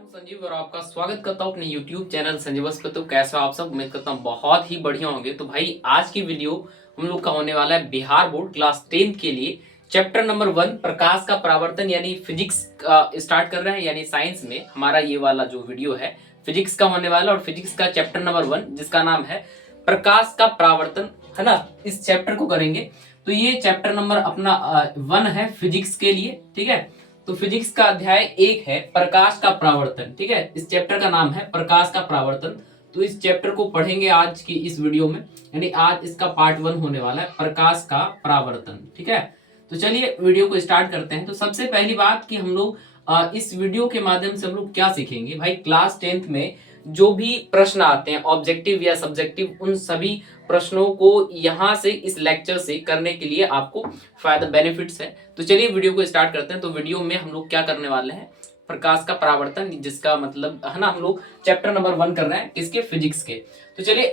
हूं संजीव और आपका स्वागत करता हूं अपने YouTube चैनल संजीवस पे। तो कैसे हो आप सब? उम्मीद करता हूं बहुत ही बढ़िया होंगे। तो भाई आज की वीडियो हम लोग का होने वाला है बिहार बोर्ड क्लास 10 के लिए चैप्टर नंबर 1 प्रकाश का परावर्तन यानी फिजिक्स स्टार्ट कर रहे हैं। यानी साइंस में हमारा ये वाला जो वीडियो है फिजिक्स का होने वाला, और फिजिक्स का चैप्टर नंबर 1 जिसका नाम है प्रकाश का परावर्तन, है ना, इस चैप्टर को करेंगे। तो ये चैप्टर नंबर अपना 1 है फिजिक्स के लिए, ठीक है। तो फिजिक्स का अध्याय 1 है प्रकाश का परावर्तन, ठीक है। इस चैप्टर का नाम है प्रकाश का परावर्तन। तो इस चैप्टर को पढ़ेंगे आज की इस वीडियो में, यानी आज इसका पार्ट 1 होने वाला है प्रकाश का परावर्तन, ठीक है। तो चलिए वीडियो को स्टार्ट करते हैं। तो सबसे पहली बात कि हम लोग इस वीडियो के माध्यम से हम लोग क्या सीखेंगे भाई, क्लास 10th में जो भी प्रश्न आते हैं ऑब्जेक्टिव या सब्जेक्टिव, उन सभी प्रश्नों को यहाँ से इस लेक्चर से करने के लिए आपको फायदा बेनिफिट्स है। तो चलिए वीडियो को स्टार्ट करते हैं। तो वीडियो में हम लोग क्या करने वाले हैं, प्रकाश का परावर्तन, जिसका मतलब है ना हम लोग चैप्टर नंबर 1 कर रहे हैं किसके, फिजिक्स के। तो चलिए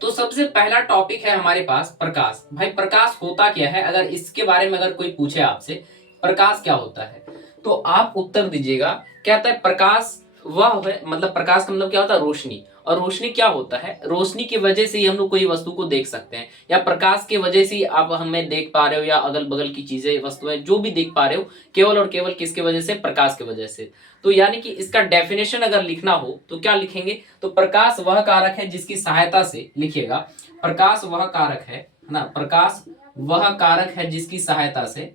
तो सबसे पहला टॉपिक है हमारे पास प्रकाश। भाई प्रकाश होता क्या है, अगर इसके बारे में अगर कोई पूछे आपसे प्रकाश क्या होता है, तो आप उत्तर दीजिएगा। क्या होता है प्रकाश? वह है, मतलब प्रकाश का मतलब क्या होता है, रोशनी। और रोशनी क्या होता है, रोशनी की वजह से ही हम लोग कोई वस्तु को देख सकते हैं, या प्रकाश की वजह से ही आप हमें देख पा रहे हो, या अगल बगल की चीजें वस्तुएं जो भी देख पा रहे हो, केवल और केवल किसके वजह से, प्रकाश की वजह से। तो यानी कि इसका डेफिनेशन अगर लिखना हो तो क्या लिखेंगे, तो प्रकाश वह कारक है जिसकी सहायता से, लिखिएगा, प्रकाश वह कारक है ना, प्रकाश वह कारक है जिसकी सहायता से,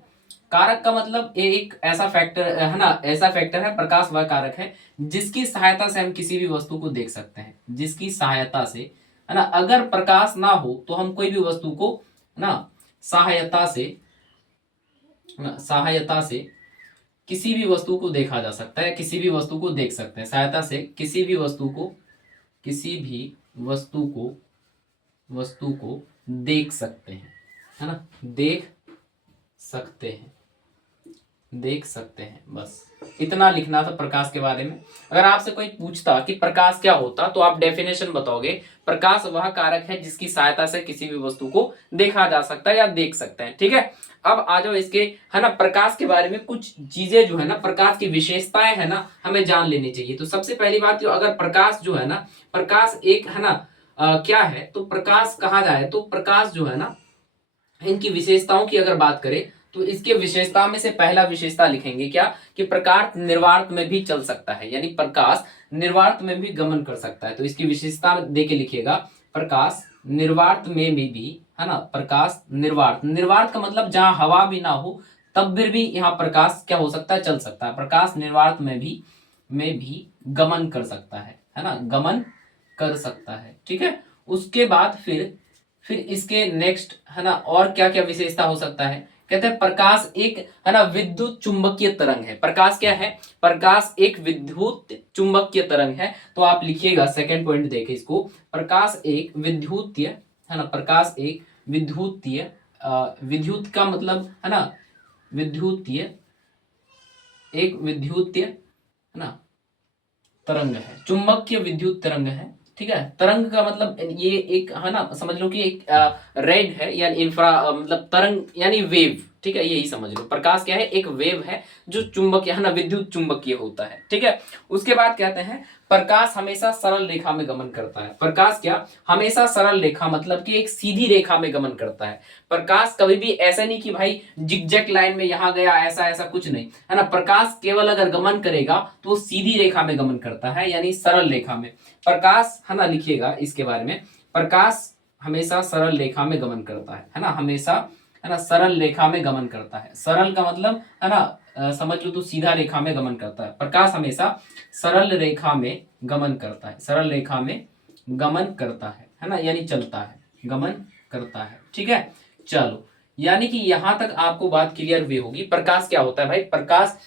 कारक का मतलब ये एक ऐसा फैक्टर है ना, ऐसा फैक्टर है, प्रकाश वह कारक है जिसकी सहायता से हम किसी भी वस्तु को देख सकते हैं, जिसकी सहायता से, है ना। अगर प्रकाश ना हो तो हम कोई भी वस्तु को ना सहायता से, ना सहायता से किसी भी वस्तु को देखा जा सकता है, किसी भी वस्तु को देख सकते हैं, सहायता से किसी भी वस्तु को, किसी भी वस्तु को देख सकते हैं, है ना, देख सकते हैं, देख सकते हैं। बस इतना लिखना था प्रकाश के बारे में। अगर आपसे कोई पूछता कि प्रकाश क्या होता, तो आप डेफिनेशन बताओगे, प्रकाश वह कारक है जिसकी सहायता से किसी भी वस्तु को देखा जा सकता है या देख सकते हैं, ठीक है। अब आ जाओ इसके, है ना, प्रकाश के बारे में कुछ चीजें जो है ना, प्रकाश की विशेषताएं है ना, हमें जान लेनी चाहिए। तो सबसे पहली बात, जो अगर प्रकाश जो है ना, प्रकाश एक है ना क्या है, तो प्रकाश कहा जाए तो प्रकाश जो है ना, इनकी विशेषताओं की अगर बात करें तो इसके विशेषता में से पहला विशेषता लिखेंगे क्या, कि प्रकाश निर्वात में भी चल सकता है, यानी प्रकाश निर्वात में भी गमन कर सकता है। तो इसकी विशेषता देके लिखिएगा, प्रकाश निर्वात में भी, है ना, प्रकाश निर्वात, निर्वात का मतलब जहां हवा भी ना हो तब फिर भी यहाँ प्रकाश क्या हो सकता है, चल सकता है। प्रकाश निर्वात में भी गमन कर सकता है ना, गमन कर सकता है, ठीक है। उसके बाद फिर इसके नेक्स्ट, है ना, और क्या क्या विशेषता हो सकता है, कहते हैं प्रकाश एक, है ना, विद्युत चुंबकीय तरंग है। प्रकाश क्या है, प्रकाश एक विद्युत चुंबकीय तरंग है। तो आप लिखिएगा सेकंड पॉइंट देखे इसको, प्रकाश एक विद्युतीय, है ना, प्रकाश एक विद्युतीय, विद्युत का मतलब है ना, विद्युतीय, एक विद्युतीय, है ना, तरंग है, चुंबकीय विद्युत तरंग है, ठीक है। तरंग का मतलब ये एक, है ना, समझ लो कि एक रेड है, यानी इंफ्रा मतलब तरंग यानी वेव, ठीक है, यही समझ लो। प्रकाश क्या है, एक वेव है जो चुंबकीय, है ना, विद्युत चुंबकीय होता है, ठीक है। उसके बाद कहते हैं प्रकाश हमेशा सरल रेखा में गमन करता है। प्रकाश क्या, हमेशा सरल रेखा, मतलब कि एक सीधी रेखा में गमन करता है। प्रकाश कभी भी ऐसा नहीं कि भाई जिगजैग लाइन में यहां गया, ऐसा ऐसा कुछ नहीं, है ना। प्रकाश केवल अगर गमन करेगा तो वो सीधी रेखा में गमन करता है, यानी सरल रेखा में। प्रकाश, है ना, लिखिएगा इसके बारे में, प्रकाश हमेशा सरल रेखा में गमन करता है ना, हमेशा, है ना, सरल रेखा में गमन करता है। सरल का मतलब, है ना, समझ लो तो सीधा रेखा में गमन करता है। प्रकाश हमेशा सरल रेखा में गमन करता है, सरल रेखा में गमन करता है ना, यानी चलता है, गमन करता है, ठीक है। चलो, यानी कि यहां तक आपको बात क्लियर हुई होगी। प्रकाश क्या होता है भाई, प्रकाश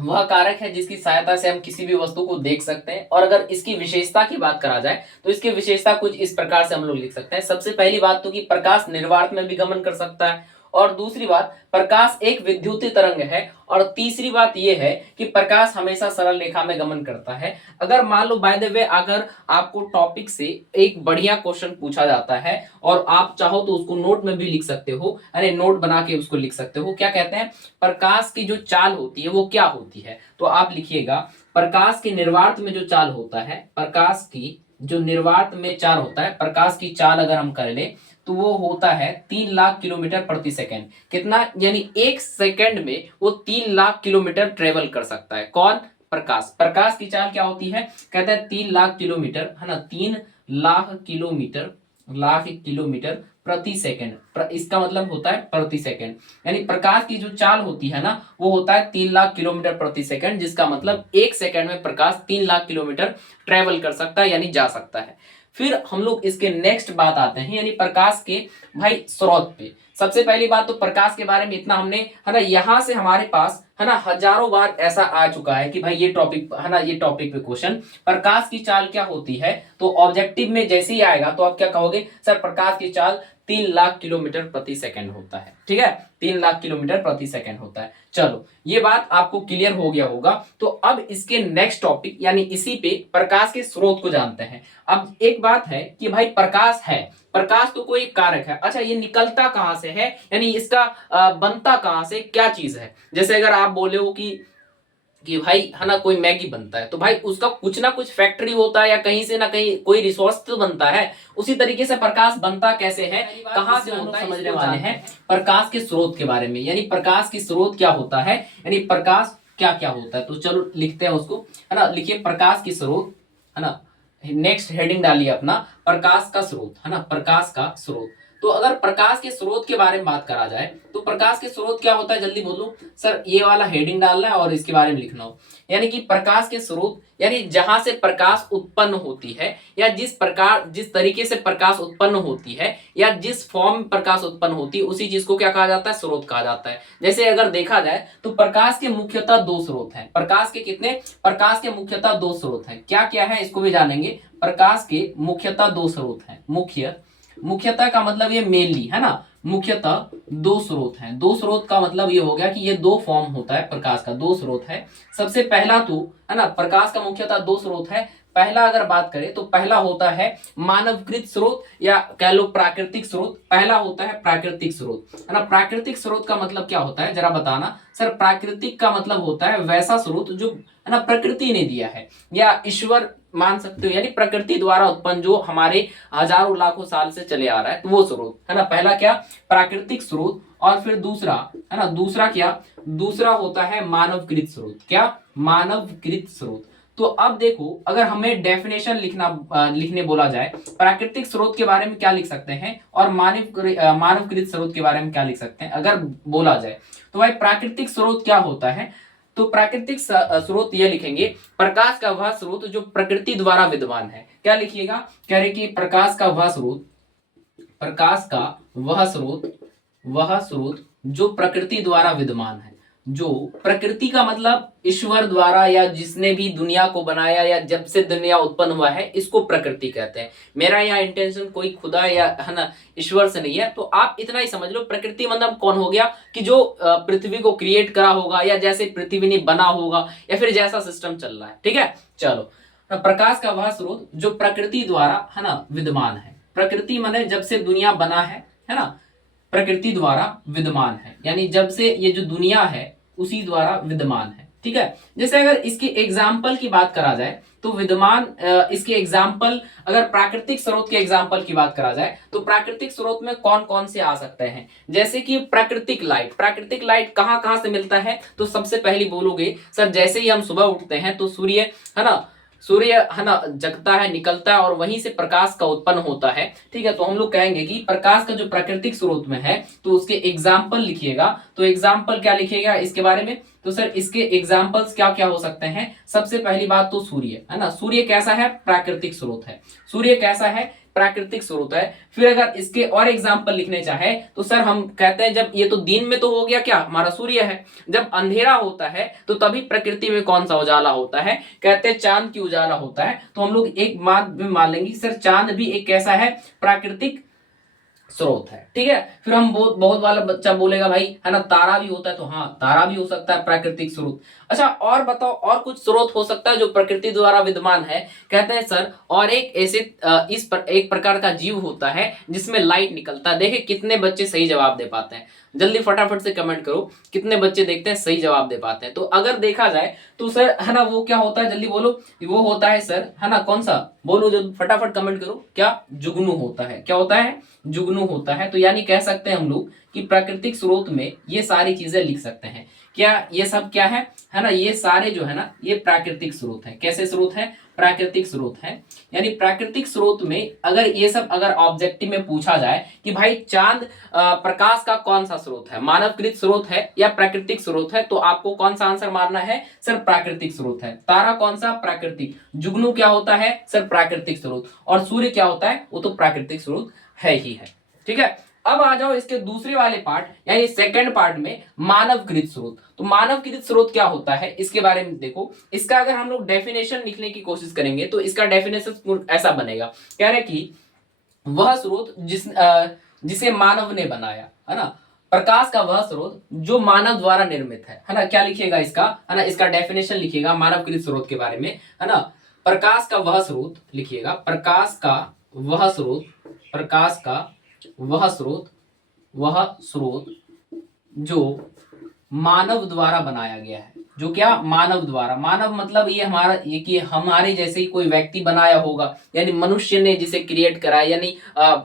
वह कारक है जिसकी सहायता से हम किसी भी वस्तु को देख सकते हैं। और अगर इसकी विशेषता की बात करा जाए तो इसकी विशेषता कुछ इस प्रकार से हम लोग लिख सकते हैं। सबसे पहली बात तो कि प्रकाश निर्वात में भी गमन कर सकता है, और दूसरी बात प्रकाश एक विद्युतीय तरंग है, और तीसरी बात यह है कि प्रकाश हमेशा सरल रेखा में गमन करता है। अगर मान लो बाय द वे अगर आपको टॉपिक से एक बढ़िया क्वेश्चन पूछा जाता है और आप चाहो तो उसको नोट में भी लिख सकते हो, अरे नोट बना के उसको लिख सकते हो। क्या कहते हैं, प्रकाश की जो चाल होती है वो क्या होती है, तो आप लिखिएगा प्रकाश के निर्वात में जो चाल होता है, प्रकाश की जो निर्वात में चाल होता है, प्रकाश की चाल अगर हम कर ले तो वो होता है 3 लाख किलोमीटर प्रति सेकेंड। कितना, यानी 1 सेकेंड में वो 3 लाख किलोमीटर ट्रेवल कर सकता है। कौन? प्रकाश। प्रकाश की चाल क्या होती है? कहते हैं 3 लाख किलोमीटर, है ना, 3 लाख किलोमीटर, लाख किलोमीटर प्रति सेकंड। इसका मतलब होता है प्रति सेकंड, यानी प्रकाश की जो चाल होती है ना वो होता है 3 लाख किलोमीटर प्रति सेकंड, जिसका मतलब 1 सेकंड में प्रकाश 3 लाख किलोमीटर ट्रेवल कर सकता है, यानी जा सकता है। फिर हम लोग इसके नेक्स्ट बात आते हैं, यानी प्रकाश के भाई स्रोत पे। सबसे पहली बात तो प्रकाश के बारे में इतना हमने, है ना, यहां से हमारे पास, है ना, हजारों बार ऐसा आ चुका है कि भाई ये टॉपिक, है ना, ये टॉपिक पे क्वेश्चन, प्रकाश की चाल क्या होती है, तो ऑब्जेक्टिव में जैसे ही आएगा तो आप क्या कहोगे, सर प्रकाश की चाल 3 लाख किलोमीटर प्रति सेकंड होता है। ठीक है, 3 लाख किलोमीटर प्रति सेकंड होता है। चलो ये बात आपको क्लियर हो गया होगा। तो अब इसके नेक्स्ट टॉपिक, यानी इसी पे प्रकाश के स्रोत को जानते हैं। अब एक बात है कि भाई प्रकाश है, प्रकाश तो कोई कारक है। अच्छा, ये निकलता कहां से है, यानी इसका बनता कहां से, क्या चीज है। जैसे अगर आप बोले हो कि भाई, है ना, कोई मैगी बनता है तो भाई उसका कुछ ना कुछ फैक्ट्री होता है या कहीं से ना कहीं कोई रिसोर्स तो बनता है। उसी तरीके से प्रकाश बनता कैसे है, कहां से होता है, समझने वाले हैं प्रकाश के स्रोत के बारे में। यानी प्रकाश की स्रोत क्या होता है, यानी प्रकाश क्या क्या होता है। तो चलो लिखते हैं उसको, है ना, लिखिए प्रकाश की स्रोत, है ना, नेक्स्ट हेडिंग डालिए अपना, प्रकाश का स्रोत, है ना, प्रकाश का स्रोत। तो अगर प्रकाश के स्रोत के बारे में बात करा जाए तो प्रकाश के स्रोत क्या होता है, जल्दी बोलो सर। ये वाला हेडिंग डालना है और इसके बारे में लिखना हो। यानी कि प्रकाश के स्रोत, यानी जहां से प्रकाश उत्पन्न होती है, या जिस तरीके से प्रकाश उत्पन्न होती है, या जिस फॉर्म में प्रकाश उत्पन्न होती है, उसी चीज को क्या कहा जाता है, स्रोत कहा जाता है। जैसे अगर देखा जाए तो प्रकाश के मुख्यतः 2 स्रोत हैं। प्रकाश के कितने, प्रकाश के मुख्यतः 2 स्रोत हैं। क्या क्या है इसको भी जानेंगे। प्रकाश के मुख्यतः 2 स्रोत हैं। मुख्यतः का मतलब ये मेनली, है ना, मुख्यतः 2 स्रोत हैं। 2 स्रोत का मतलब ये हो गया कि ये 2 फॉर्म होता है प्रकाश का, 2 स्रोत है। सबसे पहला तो, है ना, प्रकाश का मुख्यतः 2 स्रोत है। पहला अगर बात करें तो पहला होता है मानवकृत स्रोत, या कह लो प्राकृतिक स्रोत। पहला होता है प्राकृतिक स्रोत, है ना। प्राकृतिक स्रोत का मतलब क्या होता है, जरा बताना सर। प्राकृतिक का मतलब होता है वैसा स्रोत जो, है ना, प्रकृति ने दिया है, या ईश्वर मान सकते हो, यानी प्रकृति द्वारा उत्पन्न, जो हमारे हजारों लाखों साल से चले आ रहा है, तो वो स्रोत, है ना। पहला क्या, प्राकृतिक स्रोत। और फिर दूसरा, है ना, दूसरा क्या, दूसरा होता है मानवकृत स्रोत। क्या, मानवकृत स्रोत। तो अब देखो, अगर हमें डेफिनेशन लिखने बोला जाए, प्राकृतिक स्रोत के बारे में क्या लिख सकते हैं, और मानवकृत स्रोत के बारे में क्या लिख सकते हैं अगर बोला जाए तो भाई प्राकृतिक स्रोत क्या होता है। तो प्राकृतिक स्रोत ये लिखेंगे, प्रकाश का वह स्रोत जो प्रकृति द्वारा विद्यमान है। क्या लिखिएगा, कह रहे कि प्रकाश का वह स्रोत, प्रकाश का वह स्रोत जो प्रकृति द्वारा विद्यमान है। जो प्रकृति का मतलब ईश्वर द्वारा, या जिसने भी दुनिया को बनाया, या जब से दुनिया उत्पन्न हुआ है, इसको प्रकृति कहते हैं। मेरा यहाँ इंटेंशन कोई खुदा या, है ना, ईश्वर से नहीं है। तो आप इतना ही समझ लो, प्रकृति मतलब कौन हो गया कि जो पृथ्वी को क्रिएट करा होगा, या जैसे पृथ्वी ने बना होगा, या फिर जैसा सिस्टम चल रहा है। ठीक है, चलो। प्रकाश का वह स्रोत जो प्रकृति द्वारा, है ना, विद्यमान है। प्रकृति माने जब से दुनिया बना है ना, प्रकृति द्वारा विद्यमान है, यानी जब से ये जो दुनिया है उसी द्वारा विद्यमान है। ठीक है, जैसे अगर इसके एग्जाम्पल की बात करा जाए तो विद्यमान, इसके एग्जाम्पल, अगर प्राकृतिक स्रोत के एग्जाम्पल की बात करा जाए तो प्राकृतिक स्रोत में कौन कौन से आ सकते हैं। जैसे कि प्राकृतिक लाइट, प्राकृतिक लाइट कहाँ कहाँ से मिलता है, तो सबसे पहली बोलोगे सर, जैसे ही हम सुबह उठते हैं तो सूर्य, है ना, सूर्य, है ना, जगता है, निकलता है, और वहीं से प्रकाश का उत्पन्न होता है। ठीक है, तो हम लोग कहेंगे कि प्रकाश का जो प्राकृतिक स्रोत में है, तो उसके एग्जाम्पल लिखिएगा। तो एग्जाम्पल क्या लिखिएगा इसके बारे में, तो सर इसके एग्जाम्पल्स क्या क्या हो सकते हैं। सबसे पहली बात तो सूर्य, है ना, सूर्य कैसा है, प्राकृतिक स्रोत है। सूर्य कैसा है, प्राकृतिक स्रोत है। फिर अगर इसके और एग्जाम्पल लिखने चाहे तो सर हम कहते हैं, जब ये तो दिन में तो हो गया क्या, हमारा सूर्य है। जब अंधेरा होता है तो तभी प्रकृति में कौन सा उजाला होता है, कहते हैं चांद की उजाला होता है। तो हम लोग एक बात भी मान लेंगे, सर चांद भी एक कैसा है, प्राकृतिक स्रोत है। ठीक है, फिर हम बहुत वाला बच्चा बोलेगा भाई, है ना, तारा भी होता है, तो हाँ, तारा भी हो सकता है प्राकृतिक स्रोत। अच्छा, और बताओ, और कुछ स्रोत हो सकता है जो प्रकृति द्वारा विद्यमान है। कहते हैं सर, और एक ऐसे एक प्रकार का जीव होता है जिसमें लाइट निकलता है। देखे कितने बच्चे सही जवाब दे पाते हैं। जल्दी फटाफट से कमेंट करो कितने बच्चे देखते हैं सही जवाब दे पाते हैं। तो अगर देखा जाए तो सर है ना वो क्या होता है, जल्दी बोलो। वो होता है सर है ना कौन सा, बोलो जल्दी फटाफट कमेंट करो, क्या जुगनू होता है, क्या होता है, जुगनू होता है। तो यानी कह सकते हैं हम लोग कि प्राकृतिक स्रोत में ये सारी चीजें लिख सकते हैं। क्या ये सब क्या है ना, ये सारे जो है ना ये प्राकृतिक स्रोत है। कैसे स्रोत है, प्राकृतिक स्रोत है। यानी प्राकृतिक स्रोत में अगर ये सब अगर ऑब्जेक्टिव में पूछा जाए कि भाई चांद प्रकाश का कौन सा स्रोत है, मानवकृत स्रोत है या प्राकृतिक स्रोत है, तो आपको कौन सा आंसर मारना है, सर प्राकृतिक स्रोत है। तारा कौन सा, प्राकृतिक। जुगनू क्या होता है, सर प्राकृतिक स्रोत। और सूर्य क्या होता है, वो तो प्राकृतिक स्रोत है ही है। ठीक है, अब आ जाओ इसके दूसरे वाले पार्ट यानी सेकंड पार्ट में मानवकृत स्रोत। तो मानवकृत स्रोत क्या होता है इसके बारे में देखो। इसका अगर हम लोग डेफिनेशन लिखने की कोशिश करेंगे तो इसका डेफिनेशन ऐसा बनेगा, कह रहे कि वह स्रोत जिसे मानव ने बनाया, है ना, प्रकाश का वह स्रोत जो मानव द्वारा निर्मित है ना। क्या लिखिएगा इसका, है ना, इसका डेफिनेशन लिखिएगा मानवकृत स्रोत के बारे में, है ना। प्रकाश का वह स्रोत लिखिएगा, प्रकाश का वह स्रोत, प्रकाश का वह स्रोत, वह स्रोत जो मानव द्वारा बनाया गया है। जो क्या, मानव द्वारा। मानव मतलब ये हमारा, ये कि हमारे जैसे ही कोई व्यक्ति बनाया होगा, यानी मनुष्य ने जिसे क्रिएट करा, यानी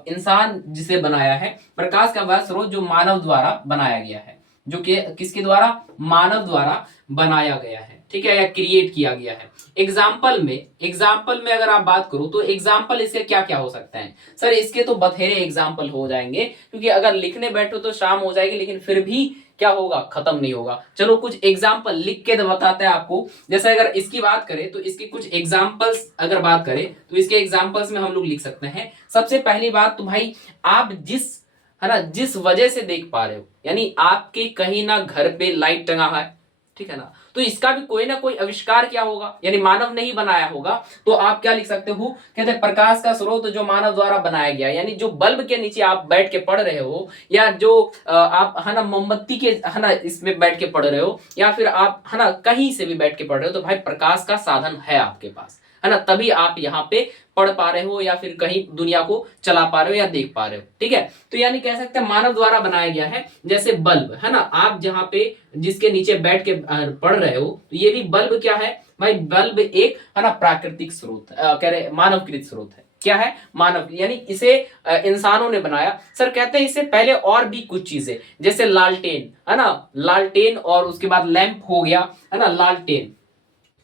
इंसान जिसे बनाया है। प्रकाश का वह स्रोत जो मानव द्वारा बनाया गया है, जो कि किसके द्वारा, मानव द्वारा बनाया गया है, ठीक है, या क्रिएट किया गया है। एग्जाम्पल में अगर आप बात करो तो एग्जाम्पल इसके क्या क्या हो सकते हैं, सर इसके तो बथेरे एग्जाम्पल हो जाएंगे, क्योंकि अगर लिखने बैठो तो शाम हो जाएगी, लेकिन फिर भी क्या होगा, खत्म नहीं होगा। चलो कुछ एग्जाम्पल लिख के तो बताते हैं आपको। जैसे अगर इसकी बात करें तो इसकी कुछ एग्जाम्पल्स अगर बात करें तो इसके एग्जाम्पल्स में हम लोग लिख सकते हैं। सबसे पहली बात तो भाई आप जिस, है ना, जिस वजह से देख पा रहे हो, यानी आपके कहीं ना घर पे लाइट टंगा है, ठीक है ना, तो इसका भी कोई ना कोई आविष्कार क्या होगा, यानी मानव ने ही बनाया होगा। तो आप क्या लिख सकते हो, कहते हैं प्रकाश का स्रोत जो मानव द्वारा बनाया गया, यानी जो बल्ब के नीचे आप बैठ के पढ़ रहे हो, या जो आप है ना मोमबत्ती के, है ना, इसमें बैठ के पढ़ रहे हो, या फिर आप है ना कहीं से भी बैठ के पढ़ रहे हो, तो भाई प्रकाश का साधन है आपके पास, है ना, तभी आप यहाँ पे पढ़ पा रहे हो या फिर कहीं दुनिया को चला पा रहे हो या देख पा रहे हो। ठीक है, तो यानी कह सकते हैं मानव द्वारा बनाया गया है। जैसे बल्ब, है ना, आप जहां पे जिसके नीचे बैठ के पढ़ रहे हो, तो ये भी बल्ब क्या है भाई, बल्ब एक, है ना, प्राकृतिक स्रोत, कह रहे मानवकृत स्रोत है। क्या है, मानव, यानी इसे इंसानों ने बनाया। सर कहते हैं इससे पहले और भी कुछ चीजें, जैसे लालटेन, है ना, लालटेन, और उसके बाद लैंप हो गया, है ना, लालटेन।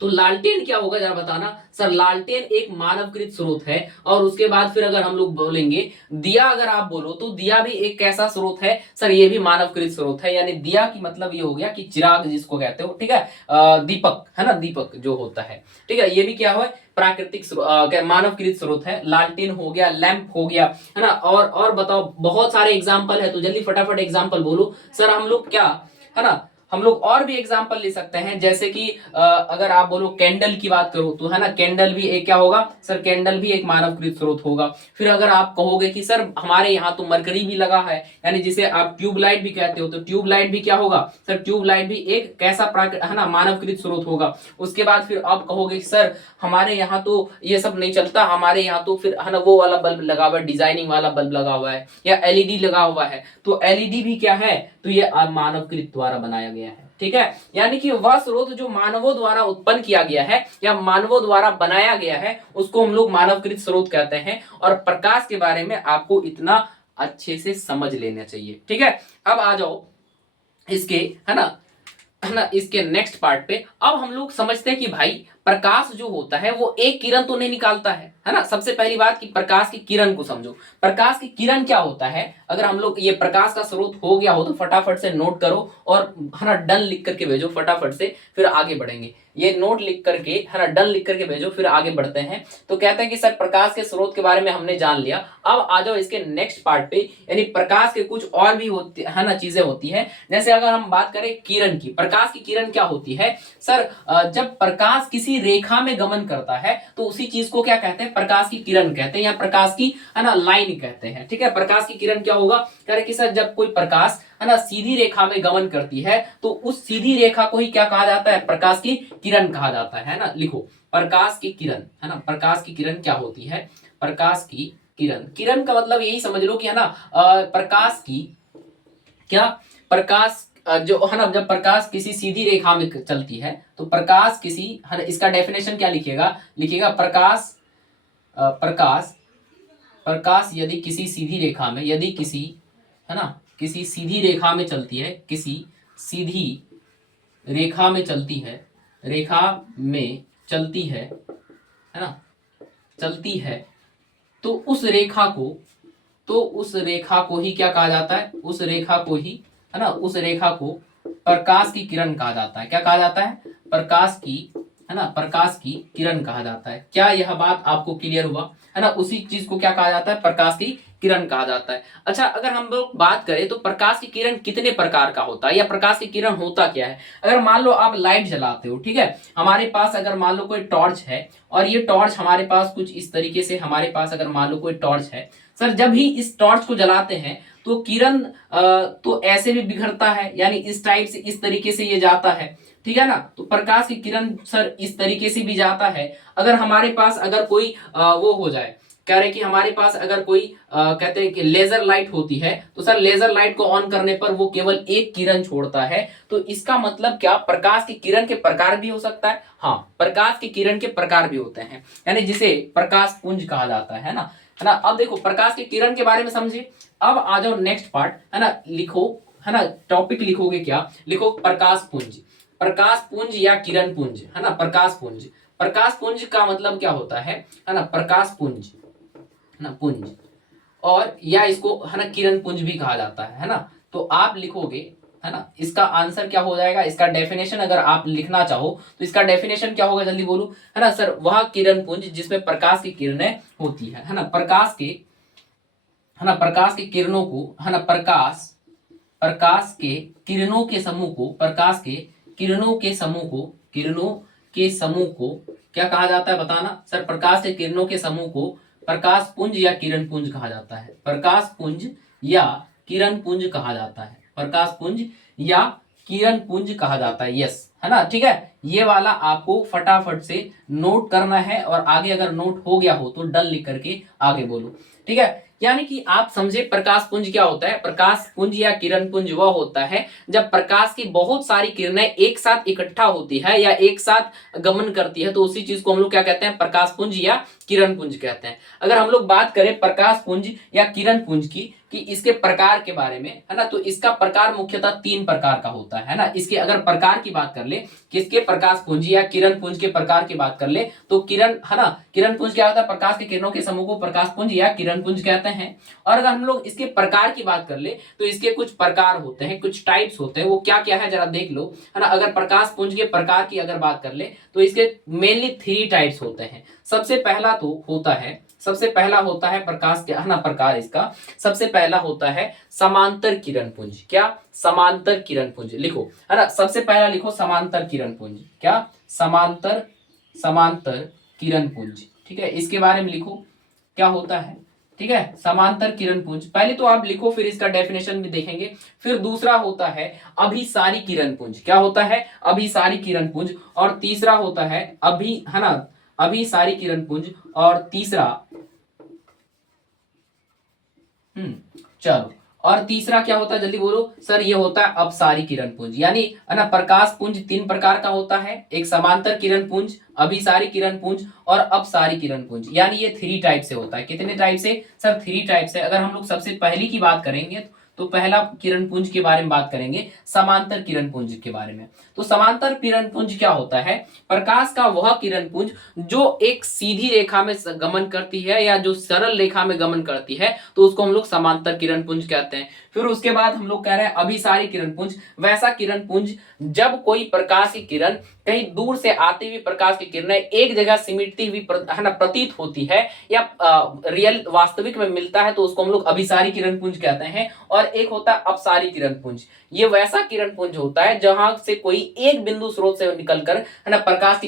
तो लालटेन क्या होगा जरा बताना। सर लालटेन एक मानवकृत स्रोत है। और उसके बाद फिर अगर हम लोग बोलेंगे दिया, अगर आप बोलो तो दिया भी एक कैसा स्रोत है, सर ये भी मानवकृत स्रोत है। यानी दिया की मतलब ये हो गया कि चिराग जिसको कहते हो, ठीक है, दीपक, है ना, दीपक जो होता है, ठीक है, ये भी क्या है, प्राकृतिक मानवकृत स्रोत है। लालटेन हो गया, लैंप हो गया, है ना। और बताओ, बहुत सारे एग्जाम्पल है, तो जल्दी फटाफट एग्जाम्पल बोलो। सर हम लोग क्या, है ना, हम लोग और भी एग्जाम्पल ले सकते हैं, जैसे कि अगर आप बोलो कैंडल की बात करो तो, है ना, कैंडल भी एक क्या होगा, सर कैंडल भी एक मानवकृत स्रोत होगा। फिर अगर आप कहोगे कि सर हमारे यहाँ तो मरकरी भी लगा है, यानी जिसे आप ट्यूबलाइट भी कहते हो, तो ट्यूबलाइट भी क्या होगा, सर ट्यूबलाइट भी एक कैसा है ना मानवकृत स्रोत होगा। उसके बाद फिर आप कहोगे सर हमारे यहाँ तो ये सब नहीं चलता, हमारे यहाँ तो फिर, है ना, वो वाला बल्ब लगा हुआ है, डिजाइनिंग वाला बल्ब लगा हुआ है, या एलईडी लगा हुआ है, तो एलईडी भी क्या है, तो ये मानवकृत द्वारा बनाया गया है। ठीक है, यानी कि वह स्रोत जो मानवों द्वारा उत्पन्न किया गया है या मानवों द्वारा बनाया गया है, उसको हम लोग मानवकृत स्रोत कहते हैं। और प्रकाश के बारे में आपको इतना अच्छे से समझ लेना चाहिए। ठीक है, अब आ जाओ इसके, है ना, इसके नेक्स्ट पार्ट पे। अब हम लोग समझते हैं कि भाई प्रकाश जो होता है वो एक किरण तो नहीं निकालता है ना। सबसे पहली बात कि प्रकाश की किरण को समझो। प्रकाश की किरण क्या होता है, अगर हम लोग ये प्रकाश का स्रोत हो गया हो तो फटाफट से नोट करो, और है ना डन लिख करके भेजो फटाफट से, फिर आगे बढ़ेंगे। ये नोट लिख करके, है ना, डन लिख करके भेजो, फिर आगे बढ़ते हैं। तो कहते हैं कि सर प्रकाश के स्रोत के बारे में हमने जान लिया। अब आ जाओ इसके नेक्स्ट पार्ट पे, यानी प्रकाश के कुछ और भी होती है ना चीजें होती है। जैसे अगर हम बात करें किरण की, प्रकाश की किरण क्या होती है, सर जब प्रकाश किसी रेखा में गमन करता है तो उसी चीज को क्या कहते हैं, प्रकाश की किरण कहते हैं, या प्रकाश की, है ना, लाइन कहते हैं। ठीक है, प्रकाश की किरण क्या होगा, कह रहे कि सर जब कोई प्रकाश, है ना, सीधी रेखा में गमन करती है तो उस सीधी रेखा को ही क्या कहा जाता है, प्रकाश की किरण कहा जाता है ना। लिखो प्रकाश की किरण, है ना, प्रकाश की किरण क्या होती है, प्रकाश की किरण, किरण का मतलब यही समझ लो कि, है ना, प्रकाश की क्या, प्रकाश जो है ना, जब प्रकाश किसी सीधी रेखा में चलती है तो प्रकाश किसी, है ना, इसका डेफिनेशन क्या लिखेगा प्रकाश, प्रकाश, प्रकाश यदि किसी सीधी रेखा में, यदि किसी, है ना, किसी सीधी रेखा में चलती है, किसी सीधी रेखा में चलती है, रेखा में चलती है ना, चलती है, तो उस रेखा को, तो उस रेखा को ही क्या कहा जाता है, उस रेखा को ही, है ना, उस रेखा को प्रकाश की किरण कहा जाता है। क्या कहा जाता है? प्रकाश की, है ना, प्रकाश की किरण कहा जाता है। क्या यह बात आपको क्लियर हुआ? है ना, उसी चीज को क्या कहा जाता है? प्रकाश की किरण कहा जाता है। अच्छा, अगर हम लोग बात करें तो प्रकाश की किरण कितने प्रकार का होता है, या प्रकाश की किरण होता क्या है? अगर मान लो आप लाइट जलाते हो, ठीक है, हमारे पास अगर मान लो कोई टॉर्च है, और ये टॉर्च हमारे पास कुछ इस तरीके से, हमारे पास अगर मान लो कोई टॉर्च है सर, जब भी इस टॉर्च को जलाते हैं तो किरण तो ऐसे भी बिखरता है, यानी इस टाइप से, इस तरीके से ये जाता है, ठीक है ना। तो प्रकाश की किरण सर इस तरीके से भी जाता है। अगर हमारे पास अगर कोई वो हो जाए, कह रहे कि हमारे पास अगर कोई कहते हैं कि लेजर लाइट होती है, तो सर लेजर लाइट को ऑन करने पर वो केवल एक किरण छोड़ता है। तो इसका मतलब क्या, प्रकाश की किरण के प्रकार भी हो सकता है। हाँ, प्रकाश की किरण के प्रकार भी होते हैं, यानी जिसे प्रकाश पुंज कहा जाता है ना, है ना। अब देखो प्रकाश की किरण के बारे में समझे। अब आ जाओ नेक्स्ट पार्ट, है ना, लिखो, है ना, टॉपिक लिखोगे क्या, लिखो प्रकाश पुंज। प्रकाश पुंज या किरण पुंज, है ना, प्रकाश पुंज। प्रकाश पुंज का मतलब क्या होता है ना, प्रकाश पुंज, है ना, पुंज, और या इसको, है ना, किरण पुंज भी कहा जाता है ना। तो आप लिखोगे, है ना, इसका आंसर क्या हो जाएगा, इसका डेफिनेशन अगर आप लिखना चाहो तो इसका डेफिनेशन क्या होगा, जल्दी बोलो, है ना सर। वह किरण पुंज जिसमें प्रकाश की किरणें होती है ना, प्रकाश के, है ना, प्रकाश की किरणों को, है ना, प्रकाश, प्रकाश के किरणों के समूह को, प्रकाश के किरणों के समूह को, किरणों के समूह को क्या कहा जाता है बताना सर। प्रकाश के किरणों के समूह को प्रकाश पुंज या किरण पुंज कहा जाता है। प्रकाश पुंज या किरण पुंज कहा जाता है। प्रकाश पुंज या किरण पुंज कहा जाता है। यस, है ना, ठीक है। ये वाला आपको फटाफट से नोट करना है, और आगे अगर नोट हो गया हो तो डन लिख करके आगे बोलो, ठीक है। यानी कि आप समझे प्रकाश पुंज क्या होता है। प्रकाश पुंज या किरण पुंज वह होता है जब प्रकाश की बहुत सारी किरणें एक साथ इकट्ठा होती है या एक साथ गमन करती है, तो उसी चीज को हम लोग क्या कहते हैं, प्रकाश पुंज या किरण पुंज कहते हैं। अगर हम लोग बात करें प्रकाश पुंज या किरण पुंज की, कि इसके प्रकार के बारे में, है ना, तो इसका प्रकार मुख्यतः 3 प्रकार का होता है ना। इसके अगर प्रकार की बात कर ले, किसके, प्रकाश पुंज या किरण पुंज के प्रकार की बात कर ले, तो किरण, है ना, किरण पुंज क्या होता है, प्रकाश के किरणों के समूह को प्रकाश पुंज या किरण पुंज कहते हैं। और अगर हम लोग इसके प्रकार की बात कर ले तो इसके कुछ प्रकार होते हैं, कुछ टाइप्स होते हैं। वो क्या क्या है जरा देख लो, है ना। अगर प्रकाश पुंज के प्रकार की अगर बात कर ले तो इसके मेनली 3 टाइप्स होते हैं। सबसे पहला तो होता है, सबसे पहला होता है प्रकाश के, है ना, प्रकार इसका सबसे पहला होता है समांतर किरण पुंज। क्या, समांतर किरण पुंज लिखो, है ना, सबसे पहला लिखो समांतर किरण पुंज। क्या, समांतर, समांतर किरण पुंज, ठीक है। इसके बारे में लिखो क्या होता है, ठीक है, समांतर किरण पुंज। पहले तो आप लिखो, फिर इसका डेफिनेशन भी देखेंगे। फिर दूसरा होता है अभिसारी किरण पुंज। क्या होता है, अभिसारी किरण पुंज। और तीसरा होता है है ना, अभिसारी किरण पुंज। और तीसरा, चलो, और तीसरा क्या होता है, जल्दी बोलो सर। ये होता है अपसारी किरण पुंज। यानी, है ना, प्रकाश पुंज 3 प्रकार का होता है, एक समांतर किरण पुंज, अभिसारी किरण पुंज और अपसारी किरण पुंज। यानी ये 3 टाइप से होता है। कितने टाइप से सर, 3 टाइप से। अगर हम लोग सबसे पहली की बात करेंगे तो पहला किरण पुंज के बारे में बात करेंगे, समांतर किरण पुंज के बारे में। तो समांतर किरण पुंज क्या होता है, प्रकाश का वह किरण पुंज जो एक सीधी रेखा में गमन करती है या जो सरल रेखा में गमन करती है, तो उसको हम लोग समांतर किरण पुंज कहते हैं। फिर उसके बाद हम लोग कह रहे हैं अभिसारी किरण पुंज, वैसा किरण पुंज जब कोई प्रकाश की किरण कहीं दूर से आती हुई प्रकाश की किरणें एक जगह सिमटती हुई, है ना, प्रतीत होती है या रियल वास्तविक में मिलता है, तो उसको हम लोग अभिसारी किरण पुंज कहते हैं। और एक होता है अपसारी किरण पुंज। ये वैसा किरण पुंज होता है जहां से कोई एक बिंदु स्रोत से निकलकर, है ना, प्रकाश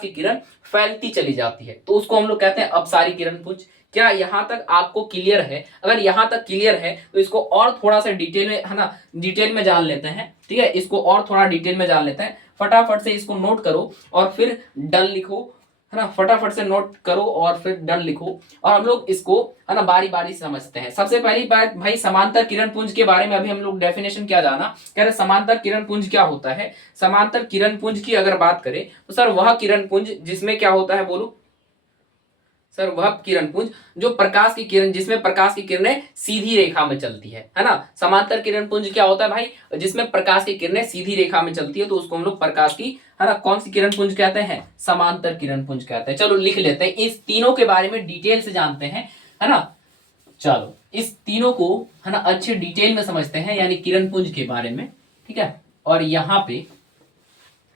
की किरण फैलती चली जाती है, तो उसको हम लोग कहते हैं अपसारी किरण पुंज। क्या यहां तक आपको क्लियर है? अगर यहां तक क्लियर है तो इसको और थोड़ा सा डिटेल में, है ना, डिटेल में जान लेते हैं, ठीक है। इसको और थोड़ा डिटेल में जान लेते हैं। फटाफट से इसको नोट करो और फिर डन लिखो, है ना, फटाफट से नोट करो और फिर डन लिखो, और हम लोग इसको है ना बारी बारी से समझते हैं। सबसे पहली बात भाई, समांतर किरण पुंज के बारे में अभी हम लोग डेफिनेशन क्या जाना, कह रहे समांतर किरण पुंज क्या होता है। समांतर किरण पुंज की अगर बात करें तो सर वह किरण पुंज जिसमें क्या होता है, बोलो सर, वह किरण पुंज जो प्रकाश की किरण, जिसमें प्रकाश की किरणें सीधी रेखा में चलती है ना। समांतर किरण पुंज क्या होता है भाई, जिसमें प्रकाश की किरणें सीधी रेखा में चलती है, तो उसको हम लोग प्रकाश की है ना कौन सी किरण पुंज कहते हैं, समांतर किरण पुंज कहते हैं। चलो लिख लेते हैं, इस तीनों के बारे में डिटेल से जानते हैं, है ना। चलो इस तीनों को है ना अच्छे डिटेल में समझते हैं, यानी किरण पुंज के बारे में, ठीक है। और यहाँ पे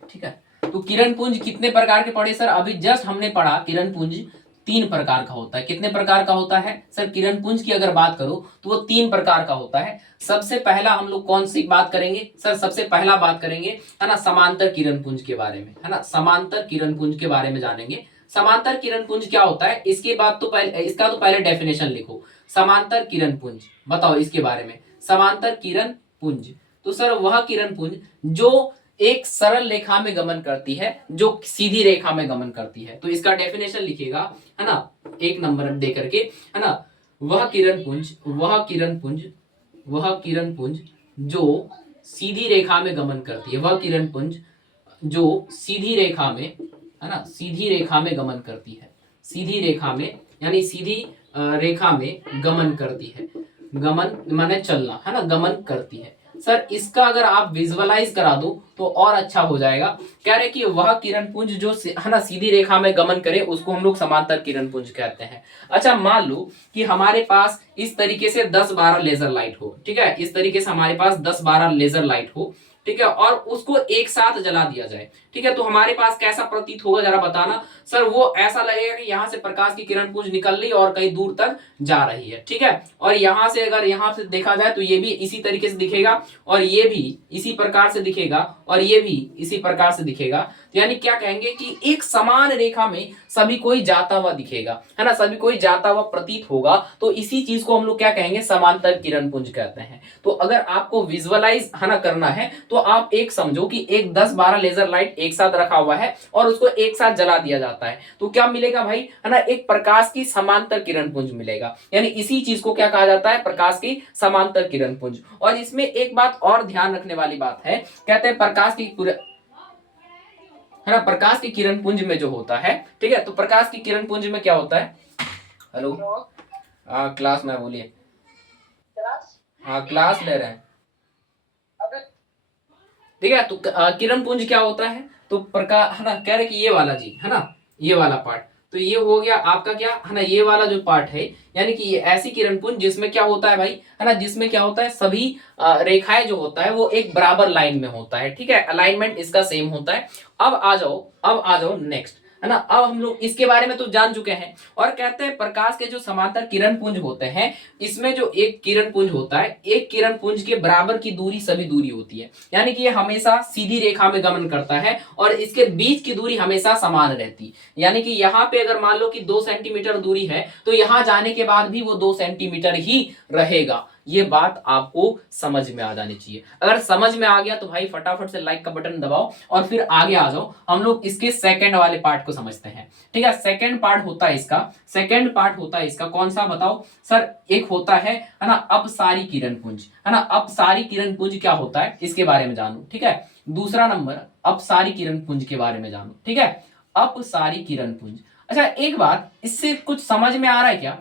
ठीक है, तो किरण पुंज कितने प्रकार के पढ़े सर, अभी जस्ट हमने पढ़ा किरण पुंज 3 प्रकार का होता है। कितने प्रकार का होता है सर, किरण पुंज की अगर बात करो तो वो 3 प्रकार का होता है। सबसे पहला हम लोग कौन सी बात करेंगे सर, सबसे पहला बात करेंगे है ना समांतर किरण पुंज के बारे में, है ना, समांतर किरण पुंज के बारे में जानेंगे। समांतर किरण पुंज क्या होता है, इसके बाद तो पहले इसका तो पहले डेफिनेशन लिखो। समांतर किरण पुंज बताओ इसके बारे में, समांतर किरण पुंज तो सर वह किरण पुंज जो एक सरल रेखा में गमन करती है, जो सीधी रेखा में गमन करती है। तो इसका डेफिनेशन लिखिएगा, है ना, 1 नंबर दे करके, है ना। वह किरण पुंज, वह किरण पुंज, वह किरण पुंज जो सीधी रेखा में गमन करती है, वह किरण पुंज जो सीधी रेखा में, है ना, सीधी रेखा में गमन करती है, सीधी रेखा में यानी सीधी रेखा में गमन करती है। गमन माने चलना, है ना, गमन करती है। सर इसका अगर आप विजुअलाइज करा दो तो और अच्छा हो जाएगा। कह रहे कि वह किरण पुंज जो है ना सीधी रेखा में गमन करे, उसको हम लोग समांतर किरण पुंज कहते हैं। अच्छा मान लो कि हमारे पास इस तरीके से 10-12 लेजर लाइट हो, ठीक है, इस तरीके से हमारे पास 10-12 लेजर लाइट हो, ठीक है, और उसको एक साथ जला दिया जाए, ठीक है, तो हमारे पास कैसा प्रतीत होगा जरा बताना। सर वो ऐसा लगेगा कि यहाँ से प्रकाश की किरण पुंज निकल रही और कहीं दूर तक जा रही है, ठीक है। और यहाँ से अगर यहाँ से देखा जाए तो ये भी इसी तरीके से दिखेगा, और ये भी इसी प्रकार से दिखेगा, और ये भी इसी प्रकार से दिखेगा। यानी क्या कहेंगे कि एक समान रेखा में सभी कोई जाता हुआ दिखेगा, है ना, सभी कोई जाता हुआ प्रतीत होगा। तो इसी चीज को हम लोग क्या कहेंगे, समांतर किरण पुंज कहते हैं। तो अगर आपको विजुअलाइज है ना करना है तो आप एक समझो कि एक 10-12 लेजर लाइट एक साथ रखा हुआ है और उसको एक साथ जला दिया जाता है, तो क्या मिलेगा भाई, है ना, एक प्रकाश की समांतर किरण पुंज मिलेगा। यानी इसी चीज को क्या कहा जाता है, प्रकाश की समांतर किरण पुंज। और इसमें एक बात और ध्यान रखने वाली बात है, कहते हैं प्रकाश की है ना, प्रकाश की किरण पुंज में जो होता है, ठीक है, तो प्रकाश की किरण पुंज में क्या होता है, हेलो क्लास में बोलिए, हाँ क्लास ले रहे हैं, ठीक है। तो किरण पुंज क्या होता है, तो प्रकाश, है ना, कह रहे कि ये वाला जी, है ना, ये वाला पार्ट, तो ये हो गया आपका क्या, है ना, ये वाला जो पार्ट है, यानी कि ये ऐसी किरण पुंज जिसमें क्या होता है भाई, है ना, जिसमें क्या होता है सभी रेखाएं जो होता है वो एक बराबर लाइन में होता है, ठीक है, अलाइनमेंट इसका सेम होता है। अब आ जाओ नेक्स्ट, है ना, अब हम लोग इसके बारे में तो जान चुके हैं। और कहते हैं प्रकाश के जो समांतर किरण पुंज होते हैं, इसमें जो एक किरण पुंज होता है, एक किरण पुंज के बराबर की दूरी सभी दूरी होती है, यानी कि ये हमेशा सीधी रेखा में गमन करता है और इसके बीच की दूरी हमेशा समान रहती है। यानी कि यहाँ पे अगर मान लो कि 2 सेंटीमीटर दूरी है तो यहाँ जाने के बाद भी वो 2 सेंटीमीटर ही रहेगा। ये बात आपको समझ में आ जानी चाहिए। अगर समझ में आ गया तो भाई फटाफट से लाइक का बटन दबाओ और फिर आगे आ जाओ, हम लोग इसके सेकंड वाले पार्ट को समझते हैं, ठीक है। सेकंड पार्ट होता है इसका, सेकंड पार्ट होता है इसका कौन सा बताओ सर, एक होता है ना अपसारी किरण पुंज, है ना, अपसारी किरण पुंज क्या होता है इसके बारे में जानो, ठीक है। दूसरा नंबर अपसारी किरण पुंज के बारे में जानो, ठीक है, अपसारी किरण पुंज। अच्छा एक बात, इससे कुछ समझ में आ रहा है क्या,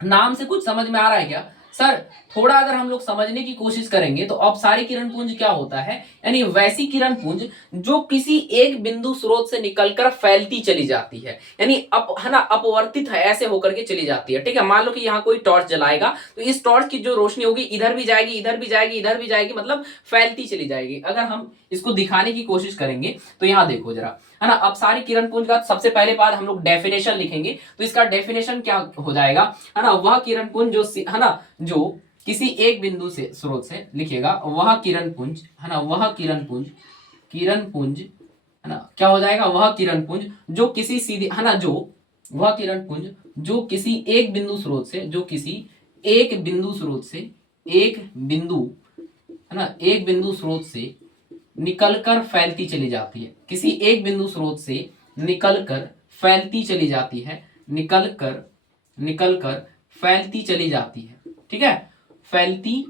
नाम से कुछ समझ में आ रहा है क्या सर, थोड़ा अगर हम लोग समझने की कोशिश करेंगे तो अपसारी किरण पुंज क्या होता है, यानी वैसी किरण पुंज जो किसी एक बिंदु स्रोत से निकलकर फैलती चली जाती है, यानी है ना अपवर्तित है ऐसे होकर के चली जाती है, ठीक है। मान लो कि यहाँ कोई टॉर्च जलाएगा तो इस टॉर्च की जो रोशनी होगी इधर भी जाएगी, इधर भी जाएगी, इधर भी जाएगी, मतलब फैलती चली जाएगी। अगर हम इसको दिखाने की कोशिश करेंगे तो यहाँ देखो जरा, है ना, अपसारी किरण पुंज का सबसे पहले बात हम लोग डेफिनेशन लिखेंगे, तो इसका डेफिनेशन क्या हो जाएगा, है ना, वह किरण पुंज जो, है ना, जो किसी एक बिंदु से स्रोत से लिखेगा, वह किरण पुंज, है ना, वह किरण पुंज, किरण पुंज, है ना, क्या हो जाएगा, वह किरण पुंज जो किसी सीधी, है ना, जो वह किरण पुंज जो किसी एक बिंदु स्रोत से, जो किसी एक बिंदु स्रोत से, एक बिंदु, है ना, एक बिंदु स्रोत से निकलकर फैलती चली जाती है, किसी एक बिंदु स्रोत से निकलकर फैलती चली जाती है, निकल कर फैलती चली जाती है, ठीक है, फैलती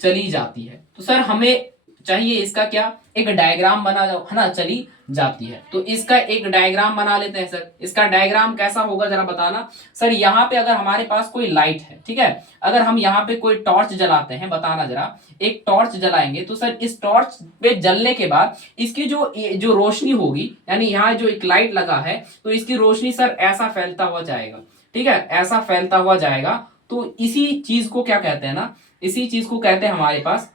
चली जाती है। तो सर हमें चाहिए इसका क्या, एक डायग्राम बना जाओ, है ना, चली जाती है। तो इसका एक डायग्राम बना लेते हैं सर। इसका डायग्राम कैसा होगा जरा बताना। सर यहाँ पे अगर हमारे पास कोई लाइट है, ठीक है, अगर हम यहाँ पे कोई टॉर्च जलाते हैं, बताना जरा, एक टॉर्च जलाएंगे तो सर इस टॉर्च पे जलने के बाद इसकी जो रोशनी होगी, यानी यहाँ जो एक लाइट लगा है तो इसकी रोशनी सर ऐसा फैलता हुआ जाएगा, ठीक है, ऐसा फैलता हुआ जाएगा। तो इसी चीज को क्या कहते हैं ना, इसी चीज को कहते हैं हमारे पास,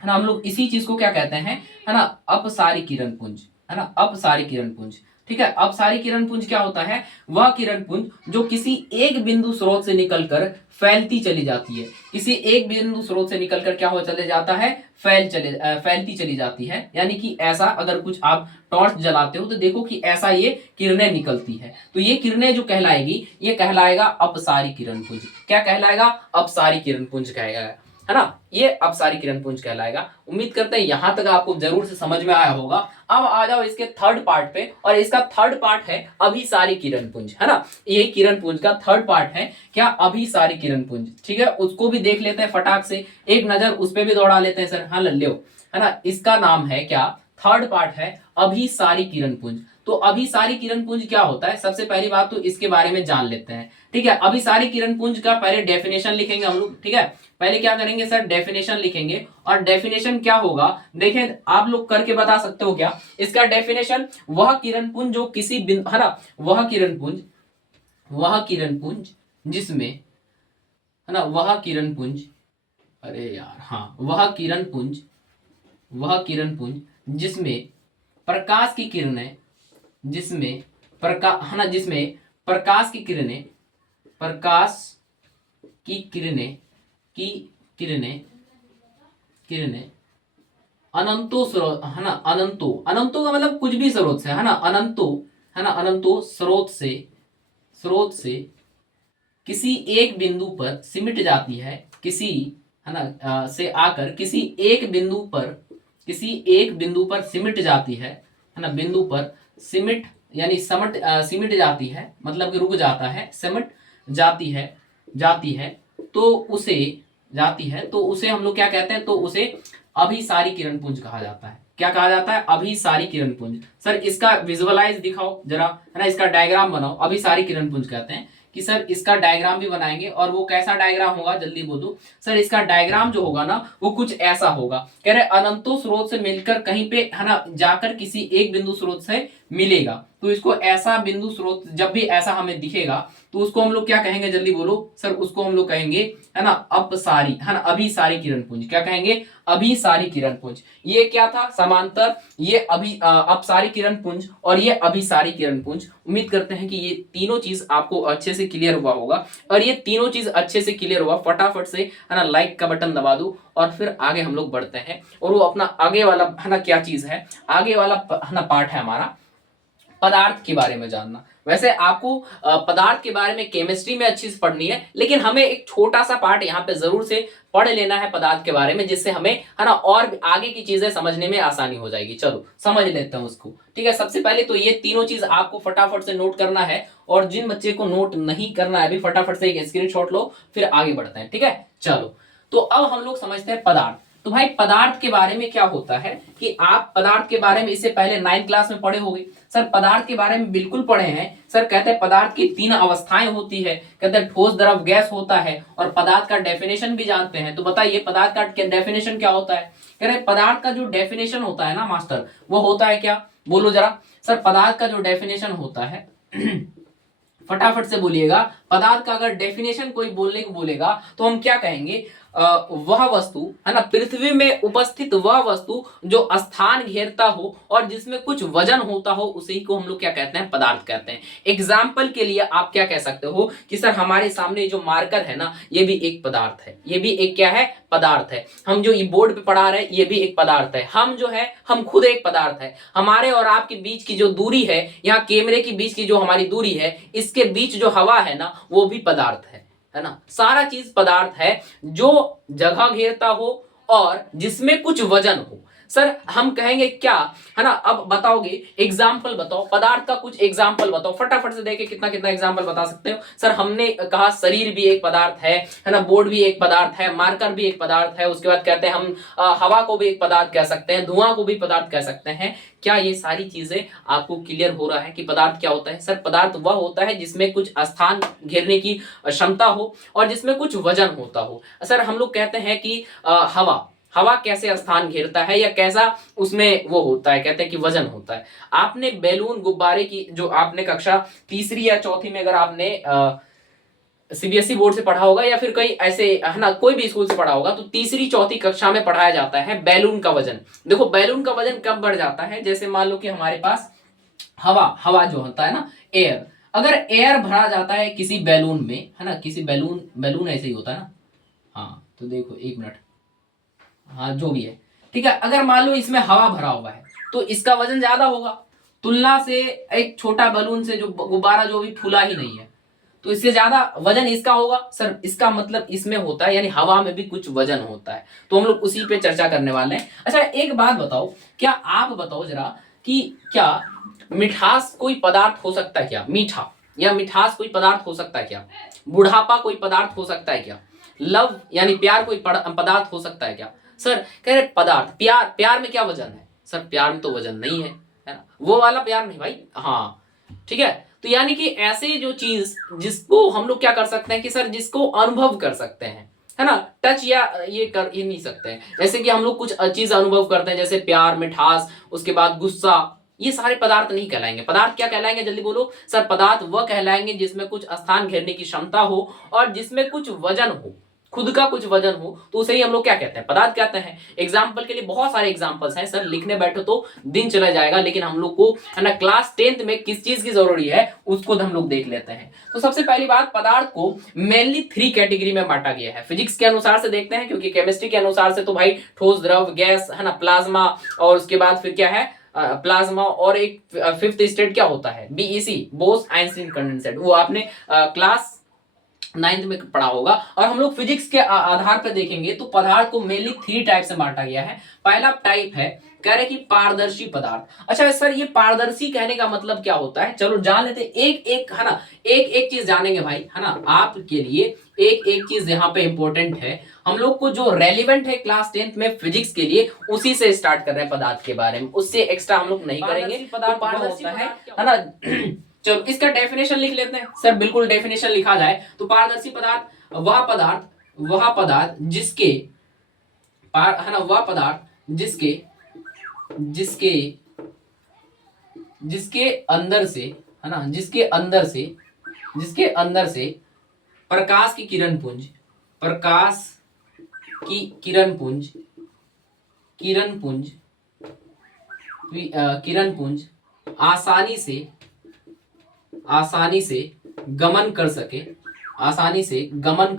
है ना, हम लोग इसी चीज को क्या कहते हैं, है ना, अपसारी किरण पुंज, है ना, अपसारी किरण पुंज, ठीक है। अपसारी किरण पुंज क्या होता है, वह किरण पुंज जो किसी एक बिंदु स्रोत से निकलकर फैलती चली जाती है, किसी एक बिंदु स्रोत से निकलकर क्या हो चले जाता है, फैलती चली जाती है। यानी कि ऐसा अगर कुछ आप टॉर्च जलाते हो तो देखो कि ऐसा ये किरणें निकलती है, तो ये किरणें जो कहलाएगी ये कहलाएगा अपसारी किरण पुंज। क्या कहलाएगा, अपसारी किरण पुंज कहेगा, है ना, ये अपसारी किरण पुंज कहलाएगा। उम्मीद करते हैं यहां तक आपको जरूर से समझ में आया होगा। अब आ जाओ इसके थर्ड पार्ट पे, और इसका थर्ड पार्ट है अभिसारी किरण पुंज, है ना, ये किरण पुंज का थर्ड पार्ट है क्या, अभिसारी किरण पुंज, ठीक है। उसको भी देख लेते हैं फटाक से, एक नजर उस पर भी दौड़ा लेते हैं सर। हाँ लो, है ना, इसका नाम है क्या, थर्ड पार्ट है अभिसारी किरण पुंज। तो अभिसारी किरण पुंज क्या होता है, सबसे पहली बात तो इसके बारे में जान लेते हैं, ठीक है। अभिसारी किरण पुंज का पहले डेफिनेशन लिखेंगे हम लोग, ठीक है। पहले क्या करेंगे सर, डेफिनेशन लिखेंगे, और डेफिनेशन क्या होगा देखें, आप लोग करके बता सकते हो क्या इसका डेफिनेशन, वह किरण पुंज जो किसी बिंदु, है ना, वह किरण पुंज जिसमें, है ना, वह किरण पुंज, अरे यार हाँ, वह किरण पुंज जिसमें प्रकाश की किरणें, जिसमें प्रकाश, है ना, जिसमें प्रकाश की किरणें, प्रकाश की किरणें अनंतो स्रोत, है ना, अनंतो का मतलब कुछ भी स्रोत से, है ना, अनंतो, है ना, अनंतो स्रोत से किसी एक बिंदु पर सिमट जाती है, किसी, है ना, से आकर किसी एक बिंदु पर सिमट जाती है ना, बिंदु पर सिमट यानी सिमट जाती है, मतलब कि रुक जाता है, सिमट जाती है तो उसे हम लोग क्या कहते हैं, तो उसे अभिसारी किरण पुंज कहा जाता है। क्या कहा जाता है, अभिसारी किरण पुंज। सर इसका विजुअलाइज दिखाओ जरा, है ना, इसका डायग्राम बनाओ। अभिसारी किरण पुंज कहते हैं कि सर इसका डायग्राम भी बनाएंगे, और वो कैसा डायग्राम होगा जल्दी बोलो सर। इसका डायग्राम जो होगा ना वो कुछ ऐसा होगा, कह रहे अनंतो स्रोत से मिलकर कहीं पे, है ना, जाकर किसी एक बिंदु स्रोत से मिलेगा, तो इसको ऐसा बिंदु स्रोत जब भी ऐसा हमें दिखेगा तो उसको हम लोग क्या कहेंगे, जल्दी बोलो सर। उसको हम लोग कहेंगे, है ना, अपसारी, है ना, अभिसारी किरण पुंज। क्या कहेंगे, अभिसारी किरण पुंज। ये क्या था, समांतर, ये अपसारी किरण पुंज और ये अभिसारी किरण पुंज। उम्मीद करते हैं कि ये तीनों चीज आपको अच्छे से क्लियर हुआ होगा, और ये तीनों चीज अच्छे से क्लियर हुआ फटाफट से, है ना, लाइक का बटन दबा दो, और फिर आगे हम लोग बढ़ते हैं। और वो अपना आगे वाला, है ना, क्या चीज है, आगे वाला, है ना, पार्ट है हमारा पदार्थ के बारे में जानना। वैसे आपको पदार्थ के बारे में केमिस्ट्री में अच्छी से पढ़नी है, लेकिन हमें एक छोटा सा पार्ट यहाँ पे जरूर से पढ़ लेना है पदार्थ के बारे में, जिससे हमें, है ना, और आगे की चीजें समझने में आसानी हो जाएगी। चलो समझ लेते हैं उसको, ठीक है। सबसे पहले तो ये तीनों चीज आपको फटाफट से नोट करना है, और जिन बच्चे को नोट नहीं करना है अभी फटाफट से एक स्क्रीनशॉट लो, फिर आगे बढ़ते हैं, ठीक है। चलो तो अब हम लोग समझते हैं पदार्थ। तो भाई पदार्थ के बारे में क्या होता है कि आप पदार्थ के बारे में इससे पहले 9th क्लास में पढ़े होंगे। सर पदार्थ के बारे में बिल्कुल पढ़े हैं सर। कहते हैं पदार्थ की 3 अवस्थाएं होती है, कहते हैं ठोस, द्रव, गैस होता है, और पदार्थ का डेफिनेशन भी जानते हैं। तो बताइए पदार्थ का डेफिनेशन क्या होता है। कह रहे पदार्थ का जो डेफिनेशन होता है ना मास्टर, वो होता है क्या, बोलो जरा सर। पदार्थ का जो डेफिनेशन होता है फटाफट से बोलिएगा। पदार्थ का अगर डेफिनेशन कोई बोलने को बोलेगा तो हम क्या कहेंगे, वह वस्तु, है ना, पृथ्वी में उपस्थित वह वस्तु जो स्थान घेरता हो और जिसमें कुछ वजन होता हो, उसी को हम लोग क्या कहते हैं, पदार्थ कहते हैं। एग्जाम्पल के लिए आप क्या कह सकते हो कि सर हमारे सामने जो मार्कर है ना, ये भी एक पदार्थ है, ये भी एक क्या है, पदार्थ है। हम जो ये बोर्ड पे पढ़ा रहे हैं ये भी एक पदार्थ है। हम जो है, हम खुद एक पदार्थ है। हमारे और आपके बीच की जो दूरी है, यहाँ कैमरे के बीच की जो हमारी दूरी है, इसके बीच जो हवा है ना, वो भी पदार्थ है ना। सारा चीज पदार्थ है जो जगह घेरता हो और जिसमें कुछ वजन हो। सर हम कहेंगे क्या, है ना। अब बताओगे, एग्जाम्पल बताओ, पदार्थ का कुछ एग्जाम्पल बताओ, फटाफट से देखे कितना कितना एग्जाम्पल बता सकते हो। सर हमने कहा शरीर भी एक पदार्थ है ना, बोर्ड भी एक पदार्थ है, मार्कर भी एक पदार्थ है, उसके बाद कहते हैं हम हवा को भी एक पदार्थ कह सकते हैं, धुआं को भी पदार्थ कह सकते हैं। क्या ये सारी चीजें आपको क्लियर हो रहा है कि पदार्थ क्या होता है? सर पदार्थ वह होता है जिसमें कुछ स्थान घेरने की क्षमता हो और जिसमें कुछ वजन होता हो। सर हम लोग कहते हैं कि हवा हवा कैसे स्थान घेरता है या कैसा उसमें वो होता है, कहते हैं कि वजन होता है। आपने बैलून गुब्बारे की जो आपने कक्षा तीसरी या चौथी में अगर आपने सीबीएसई बोर्ड से पढ़ा होगा या फिर कहीं ऐसे, है ना, कोई भी स्कूल से पढ़ा होगा, तो तीसरी चौथी कक्षा में पढ़ाया जाता है बैलून का वजन। देखो बैलून का वजन कब बढ़ जाता है, जैसे मान लो कि हमारे पास हवा हवा जो होता है ना, एयर, अगर एयर भरा जाता है किसी बैलून में, है ना, किसी बैलून बैलून ऐसे ही होता है ना, हाँ तो देखो एक मिनट, हाँ जो भी है ठीक है, अगर मान लो इसमें हवा भरा हुआ है तो इसका वजन ज्यादा होगा तुलना से एक छोटा बलून से, जो गुब्बारा जो भी फूला ही नहीं है, तो इससे ज्यादा वजन इसका होगा। सर इसका मतलब इसमें होता है यानी हवा में भी कुछ वजन होता है, तो हम लोग उसी पे चर्चा करने वाले हैं। अच्छा एक बात बताओ, क्या आप बताओ जरा कि क्या मिठास कोई पदार्थ हो सकता है क्या? मीठा या मिठास कोई पदार्थ हो सकता है क्या? बुढ़ापा कोई पदार्थ हो सकता है क्या? लव यानी प्यार कोई पदार्थ हो सकता है क्या? सर कह रहे पदार्थ, प्यार, प्यार में क्या वजन है? सर प्यार में तो वजन नहीं है ना, वो वाला प्यार नहीं भाई, हाँ ठीक है। तो यानी कि ऐसे जो चीज जिसको हम लोग क्या कर सकते हैं कि सर जिसको अनुभव कर सकते हैं, है ना, टच या ये कर ही नहीं सकते हैं, जैसे कि हम लोग कुछ चीज अनुभव करते हैं जैसे प्यार, मिठास, उसके बाद गुस्सा, ये सारे पदार्थ नहीं कहलाएंगे। पदार्थ क्या कहलाएंगे जल्दी बोलो। सर पदार्थ वह कहलाएंगे जिसमें कुछ स्थान घेरने की क्षमता हो और जिसमें कुछ वजन हो, खुद का कुछ वजन हो, तो उसे ही हम लोग क्या कहते हैं? पदार्थ कहते हैं। एग्जाम्पल के लिए बहुत सारे एग्जाम्पल्स हैं सर, लिखने बैठो तो दिन चला जाएगा, लेकिन हम लोग को, है ना, क्लास 10th में किस चीज की जरूरी है उसको हम लोग देख लेते हैं। तो सबसे पहली बात, पदार्थ को मेनली 3 कैटेगरी में बांटा गया है। फिजिक्स के अनुसार से देखते हैं, क्योंकि केमिस्ट्री के अनुसार से तो भाई ठोस, द्रव, गैस, है ना, प्लाज्मा, और उसके बाद फिर क्या है प्लाज्मा, और एक 5th स्टेट क्या होता है, बीईसी, बोस आइंस्टीन कंडेंसेट, वो आपने क्लास 9th में पढ़ा होगा। और हम लोग फिजिक्स के आधार पर देखेंगे तो पदार्थ को मेनली 3 टाइप से बांटा गया है। पहला टाइप है, कह रहे कि पारदर्शी पदार्थ। अच्छा सर ये पारदर्शी कहने का मतलब क्या होता है, चलो जान लेते एक एक, है ना, एक एक चीज जानेंगे भाई, है ना, आपके लिए एक एक चीज यहाँ पे इंपॉर्टेंट है। हम लोग को जो रेलिवेंट है क्लास 10th में फिजिक्स के लिए, उसी से स्टार्ट कर रहे हैं पदार्थ के बारे में, उससे एक्स्ट्रा हम लोग नहीं करेंगे। पदार्थ होता है ना चलो इसका डेफिनेशन लिख लेते हैं सर, बिल्कुल डेफिनेशन लिखा जाए तो पारदर्शी पदार्थ वह पदार्थ जिसके है ना, वह पदार्थ जिसके जिसके जिसके अंदर से, है ना, जिसके अंदर से प्रकाश की किरण पुंज आसानी से गमन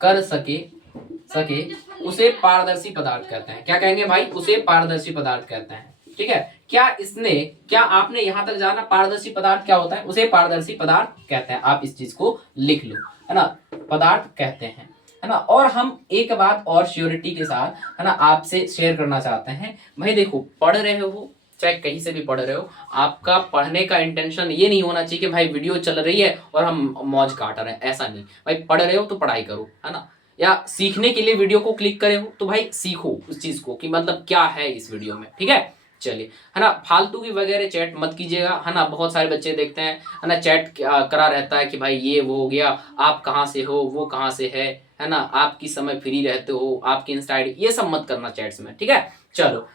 कर सके उसे पारदर्शी पदार्थ कहते हैं। क्या कहेंगे भाई? उसे पारदर्शी पदार्थ कहते हैं। ठीक है, क्या आपने यहां तक जाना पारदर्शी पदार्थ क्या होता है? उसे पारदर्शी पदार्थ कहते हैं। आप इस चीज को लिख लो, है ना, पदार्थ कहते हैं, है ना। और हम एक बात और श्योरिटी के साथ, है ना, आपसे शेयर करना चाहते हैं। भाई देखो, पढ़ रहे हो चाहे कहीं से भी पढ़ रहे हो, आपका पढ़ने का इंटेंशन ये नहीं होना चाहिए कि भाई वीडियो चल रही है और हम मौज काट रहे हैं, ऐसा नहीं। भाई पढ़ रहे हो तो पढ़ाई करो, है ना, या सीखने के लिए वीडियो को क्लिक करे हो तो भाई सीखो उस चीज को कि मतलब क्या है इस वीडियो में। ठीक है, चलिए, है ना, फालतू की वगैरह चैट मत कीजिएगा, है ना। बहुत सारे बच्चे देखते हैं, है ना, चैट करा रहता है कि भाई ये वो हो गया, आप कहाँ से हो, वो कहाँ से है ना, आप किस समय फ्री रहते हो, आपकी इंस्टा आईडी, ये सब मत करना चैट्स में। ठीक है, चलो,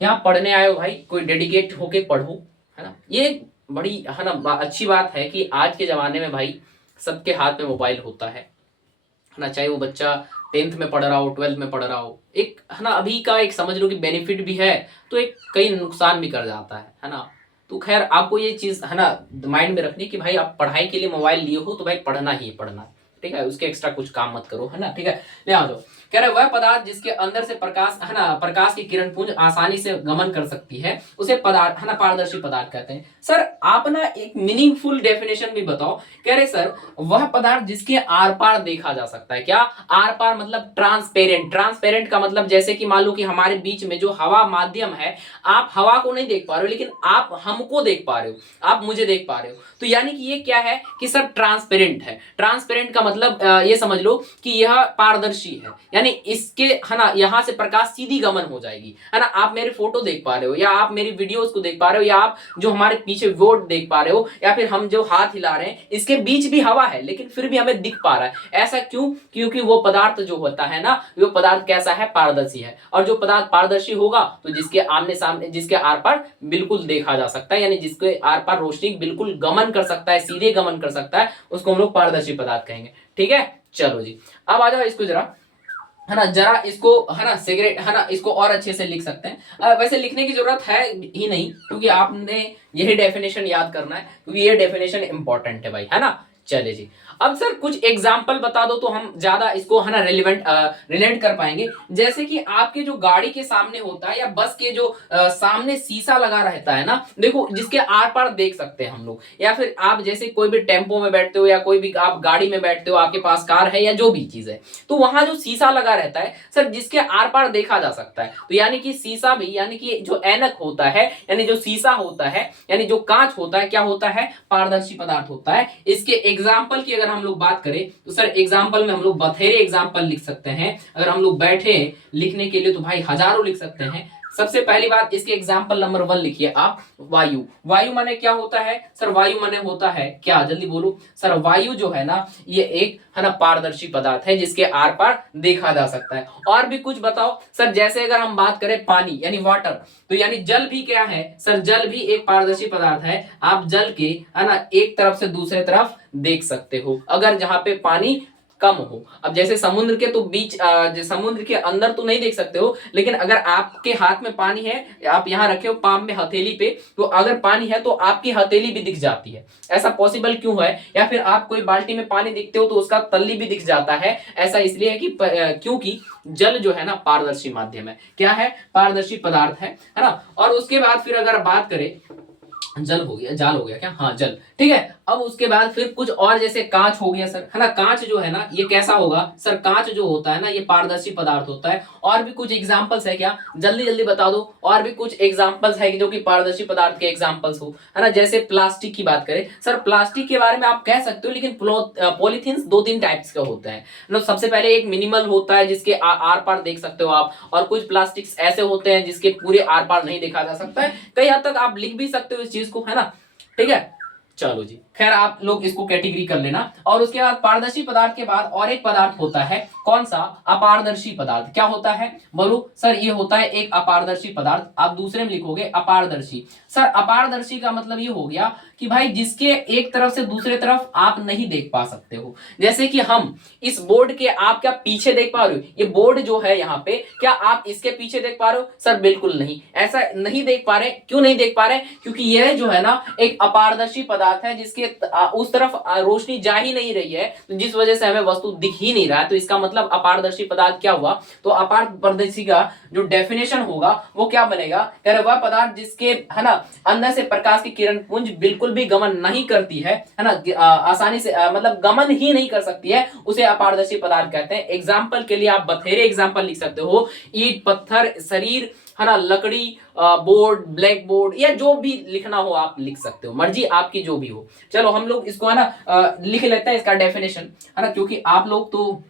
यहाँ पढ़ने आए हो भाई, कोई डेडिकेट होके पढ़ो, है ना। ये बड़ी, है ना, अच्छी बात है कि आज के जमाने में भाई सबके हाथ में मोबाइल होता है ना, चाहे वो बच्चा 10th में पढ़ रहा हो, 12th में पढ़ रहा हो। एक, है ना, अभी का एक समझ लो कि बेनिफिट भी है तो एक कई नुकसान भी कर जाता है ना। तो खैर आपको ये चीज, है ना, माइंड में रखनी कि भाई आप पढ़ाई के लिए मोबाइल लिए हो तो भाई पढ़ना ही पढ़ना, ठीक है, उसके एक्स्ट्रा कुछ काम मत करो, है ना। ठीक है, ले आ जाओ। कह रहे वह पदार्थ जिसके अंदर से प्रकाश है ना, प्रकाश की किरण पुंज आसानी से गमन कर सकती है उसे पदार्थ है ना पारदर्शी पदार्थ कहते हैं। सर आप ना एक मीनिंगफुल डेफिनेशन भी बताओ। कह रहे सर वह पदार्थ जिसके आर पार देखा जा सकता है। क्या आर पार मतलब ट्रांसपेरेंट। ट्रांसपेरेंट का मतलब जैसे कि मान लो कि हमारे बीच में जो हवा माध्यम है, आप हवा को नहीं देख पा रहे हो लेकिन आप हमको देख पा रहे हो, आप मुझे देख पा रहे हो, तो यानी कि ये क्या है कि सर ट्रांसपेरेंट है। ट्रांसपेरेंट का मतलब ये समझ लो कि यह पारदर्शी है, यानी इसके है ना यहां से प्रकाश सीधी गमन हो जाएगी, है ना। आप मेरे फोटो देख पा रहे हो या आप मेरी वीडियोस को देख पा रहे हो या आप जो हमारे पीछे बोर्ड देख पा रहे हो या फिर हम जो हाथ हिला रहे हैं इसके बीच भी हवा है लेकिन फिर भी हमें दिख पा रहा है। ऐसा क्यों? क्योंकि वो पदार्थ जो होता है ना, वो पदार्थ कैसा है? पारदर्शी है। और जो पदार्थ पारदर्शी होगा तो जिसके आमने सामने, जिसके आर पार बिल्कुल देखा जा सकता है, यानी जिसके आर पार रोशनी बिल्कुल गमन कर सकता है, सीधे गमन कर सकता है, उसको हम लोग पारदर्शी पदार्थ कहेंगे। ठीक है, चलो जी अब आ जाओ इसको जरा, है ना, जरा इसको है ना सिगरेट है ना इसको और अच्छे से लिख सकते हैं। वैसे लिखने की जरूरत है ही नहीं क्योंकि आपने यही डेफिनेशन याद करना है क्योंकि ये डेफिनेशन इंपॉर्टेंट है भाई, है ना। चले जी अब सर कुछ एग्जाम्पल बता दो तो हम ज्यादा इसको है ना रिलेट कर पाएंगे। जैसे कि आपके जो गाड़ी के सामने होता है या बस के जो सामने शीशा लगा रहता है ना, देखो जिसके आर पार देख सकते हैं हम लोग, या फिर आप जैसे कोई भी टेम्पो में बैठते हो या कोई भी आप गाड़ी में बैठते हो, आपके पास कार है या जो भी चीज है, तो वहां जो शीशा लगा रहता है सर जिसके आर पार देखा जा सकता है, तो यानी कि शीशा भी, यानी कि जो ऐनक होता है, यानी जो शीशा होता है, यानी जो कांच होता है, क्या होता है? पारदर्शी पदार्थ होता है। इसके एग्जाम्पल की अगर हम लोग बात करें तो सर एग्जाम्पल में हम लोग बथेरे एग्जाम्पल लिख सकते हैं। अगर हम लोग बैठे लिखने के लिए तो भाई हजारों लिख सकते हैं। सबसे पहली बात इसके एग्जाम्पल नंबर 1 लिखिए आप, वायु। वायु माने क्या होता है सर? वायु माने होता है क्या? जल्दी बोलो सर। वायु जो है ना ये एक है ना पारदर्शी पदार्थ है जिसके आर पार देखा जा सकता है। और भी कुछ बताओ सर। जैसे अगर हम बात करें पानी यानी वाटर, तो यानी जल भी क्या है सर? जल भी एक पारदर्शी पदार्थ है। आप जल के है ना एक तरफ से दूसरे तरफ देख सकते हो अगर जहां पे पानी कम हो। अब जैसे समुद्र के तो बीच समुद्र के अंदर तो नहीं देख सकते हो, लेकिन अगर आपके हाथ में पानी है, आप यहाँ रखे हो पाम में हथेली पे, तो अगर पानी है तो आपकी हथेली भी दिख जाती है। ऐसा पॉसिबल क्यों है? या फिर आप कोई बाल्टी में पानी देखते हो तो उसका तल्ली भी दिख जाता है। ऐसा इसलिए है कि क्योंकि जल जो है ना पारदर्शी माध्यम है। क्या है? पारदर्शी पदार्थ है ना। और उसके बाद फिर अगर बात करें, जल हो गया, जाल हो गया क्या? हाँ जल, ठीक है। अब उसके बाद फिर कुछ और जैसे कांच हो गया सर, है ना। कांच जो है ना ये कैसा होगा सर? कांच जो होता है ना ये पारदर्शी पदार्थ होता है। और भी कुछ एग्जांपल्स है क्या? जल्दी जल्दी बता दो। और भी कुछ एग्जांपल्स है जो कि पारदर्शी पदार्थ के एग्जांपल्स हो, है ना। जैसे प्लास्टिक की बात करें सर, प्लास्टिक के बारे में आप कह सकते हो, लेकिन पॉलीथीन 2-3 टाइप्स का होते हैं मतलब सबसे पहले एक मिनिमल होता है जिसके आर पार देख सकते हो आप, और कुछ प्लास्टिक्स ऐसे होते हैं जिसके पूरे आर पार नहीं देखा जा सकता है। कई हद तक आप लिख भी सकते हो इस चीज को, है ना। ठीक है, चलो जी, खैर आप लोग इसको कैटेगरी कर लेना। और उसके बाद पारदर्शी पदार्थ के बाद और एक पदार्थ होता है, कौन सा? अपारदर्शी पदार्थ। क्या होता है बोलो सर? ये होता है एक अपारदर्शी पदार्थ। आप दूसरे में लिखोगे अपारदर्शी। सर अपारदर्शी का मतलब ये हो गया कि भाई जिसके एक तरफ से दूसरे तरफ आप नहीं देख पा सकते हो। जैसे कि हम इस बोर्ड के, आप क्या पीछे देख पा रहे हो? ये बोर्ड जो है यहाँ पे, क्या आप इसके पीछे देख पा रहे हो? सर बिल्कुल नहीं, ऐसा नहीं देख पा रहे। क्यों नहीं देख पा रहे? क्योंकि यह जो है ना एक अपारदर्शी पदार्थ है जिसके उस तरफ रोशनी जा ही नहीं रही है, तो जिस वजह से हमें वस्तु दिख ही नहीं रहा है। तो इसका मतलब अपारदर्शी पदार्थ क्या हुआ? तो अपारदर्शी का जो डेफिनेशन होगा वो क्या बनेगा? कह रहे वह पदार्थ जिसके है ना अंदर से प्रकाश की किरण पुंज बिल्कुल भी गमन नहीं करती है ना, आसानी से मतलब गमन ही नहीं कर सकती है, उसे अपारदर्शी पदार्थ कहते हैं। एग्जाम्पल के लिए आप बथेरे एग्जाम्पल लिख सकते हो, ईंट, पत्थर, शरीर, है ना, लकड़ी, बोर्ड, ब्लैक बोर्ड, या जो भी लिखना हो आप लिख सकते हो, मर्जी आपकी जो भी हो। चलो हम लोग इसको है ना लिख लेते हैं इसका डेफिनेशन, है ना, क्योंकि आप लोग तो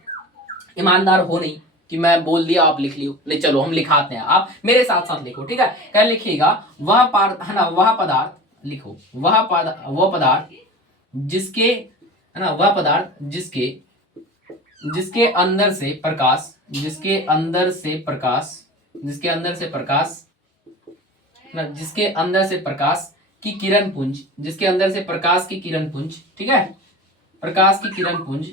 ईमानदार हो नहीं कि मैं बोल दिया आप लिख लियो। ले चलो हम लिखाते हैं, आप मेरे साथ साथ लिखो, ठीक है। क्या लिखिएगा? वह है ना वह पदार्थ लिखो, वह पदार्थ जिसके, है ना, वह पदार्थ जिसके अंदर से प्रकाश, जिसके अंदर से प्रकाश ना, जिसके अंदर से प्रकाश की किरण पुंज, जिसके अंदर से प्रकाश की किरण पुंज, ठीक है, प्रकाश की किरण पुंज,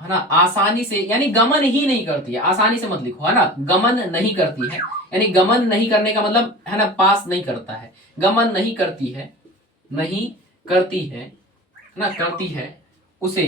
है ना, आसानी से, यानी गमन ही नहीं करती है। आसानी से मत लिखो, है ना, गमन नहीं करती है, यानी गमन नहीं करने का मतलब है ना पास नहीं करता है, गमन नहीं करती है, नहीं करती है ना, करती है, उसे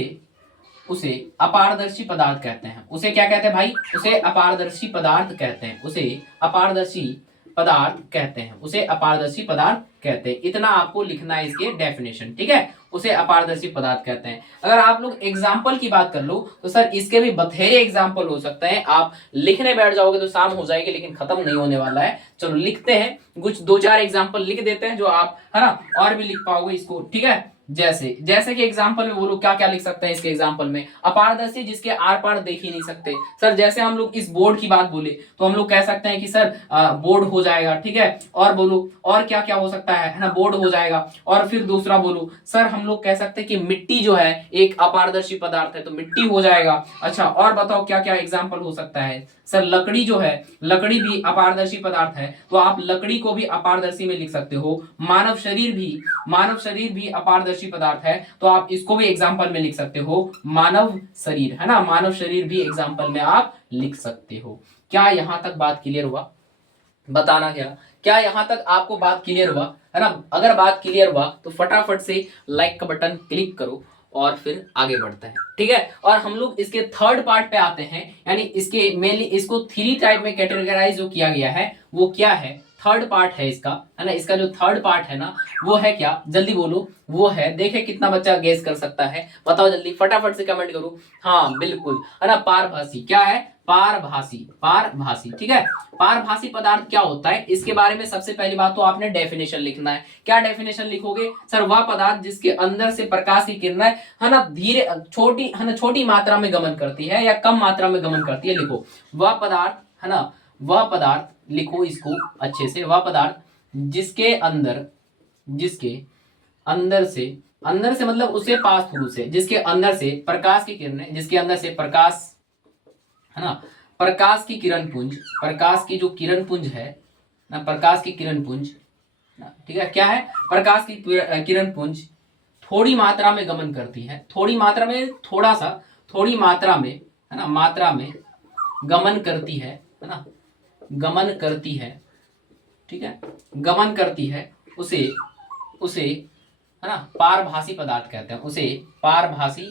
उसे अपारदर्शी पदार्थ कहते हैं। उसे क्या कहते हैं भाई? उसे अपारदर्शी पदार्थ कहते हैं। उसे अपारदर्शी पदार्थ कहते हैं। उसे अपारदर्शी पदार्थ कहते हैं। इतना आपको लिखना है इसके डेफिनेशन, ठीक है। उसे अपारदर्शी पदार्थ कहते हैं। अगर आप लोग एग्जाम्पल की बात कर लो तो सर इसके भी बथेरे एग्जाम्पल हो सकते हैं। आप लिखने बैठ जाओगे तो शाम हो जाएगी, लेकिन खत्म नहीं होने वाला है। चलो लिखते हैं, कुछ 2-4 एग्जाम्पल लिख देते हैं जो आप है ना और भी लिख पाओगे इसको, ठीक है। जैसे जैसे कि एग्जाम्पल में बोलो क्या क्या लिख सकते हैं इसके एग्जाम्पल में? अपारदर्शी जिसके आर पार देख ही नहीं सकते। सर जैसे हम लोग इस बोर्ड की बात बोले तो हम लोग कह सकते हैं कि सर बोर्ड हो जाएगा, ठीक है। और बोलो और क्या क्या हो सकता है ना, बोर्ड हो जाएगा। और फिर दूसरा बोलो सर हम लोग कह सकते हैं कि मिट्टी जो है एक अपारदर्शी पदार्थ है, तो मिट्टी हो जाएगा। अच्छा और बताओ क्या क्या एग्जाम्पल हो सकता है? सर लकड़ी जो है, लकड़ी भी अपारदर्शी पदार्थ है, तो आप लकड़ी को भी अपारदर्शी में लिख सकते हो। मानव शरीर भी अपारदर्शी पदार्थ है, तो आप इसको भी एग्जाम्पल में लिख सकते हो। मानव शरीर है ना, मानव शरीर भी एग्जाम्पल में आप लिख सकते हो। क्या यहां तक बात क्लियर हुआ? बताना क्या यहां तक आपको बात क्लियर हुआ है ना? अगर बात क्लियर हुआ तो फटाफट से लाइक का बटन क्लिक करो और फिर आगे बढ़ते हैं, ठीक है। और हम लोग इसके थर्ड पार्ट पे आते हैं, यानी इसके मेनली इसको 3 टाइप में कैटेगराइज जो किया गया है वो क्या है? थर्ड पार्ट है इसका, है ना। इसका जो थर्ड पार्ट है ना वो है क्या? जल्दी बोलो। वो है, देखे कितना बच्चा गेस कर सकता है, बताओ जल्दी फटाफट से कमेंट करो। हाँ बिल्कुल, है ना, पारभासी। क्या है? पारभासी, ठीक है। पारभासी पदार्थ क्या होता है इसके बारे में सबसे पहली बात तो आपने डेफिनेशन लिखना है। क्या डेफिनेशन लिखोगे? सर वह पदार्थ जिसके अंदर से प्रकाश की किरणें है ना धीरे छोटी है ना छोटी मात्रा में गमन करती है या कम मात्रा में गमन करती है। लिखो वह पदार्थ, है ना, वह पदार्थ, लिखो इसको अच्छे से। वह पदार्थ जिसके अंदर से मतलब उसे पास थ्रू से, जिसके अंदर से प्रकाश की किरणें, जिसके अंदर से प्रकाश, है ना, प्रकाश की किरण पुंज, प्रकाश की जो किरण पुंज है ना, प्रकाश की किरण पुंज, ठीक है। क्या है? प्रकाश की किरण पुंज थोड़ी मात्रा में गमन करती है। थोड़ी मात्रा में, थोड़ा सा, थोड़ी मात्रा में, है ना, मात्रा में गमन करती है ना, गमन करती है, ठीक है, गमन करती है। उसे है ना पारभासी पदार्थ कहते हैं। उसे पारभासी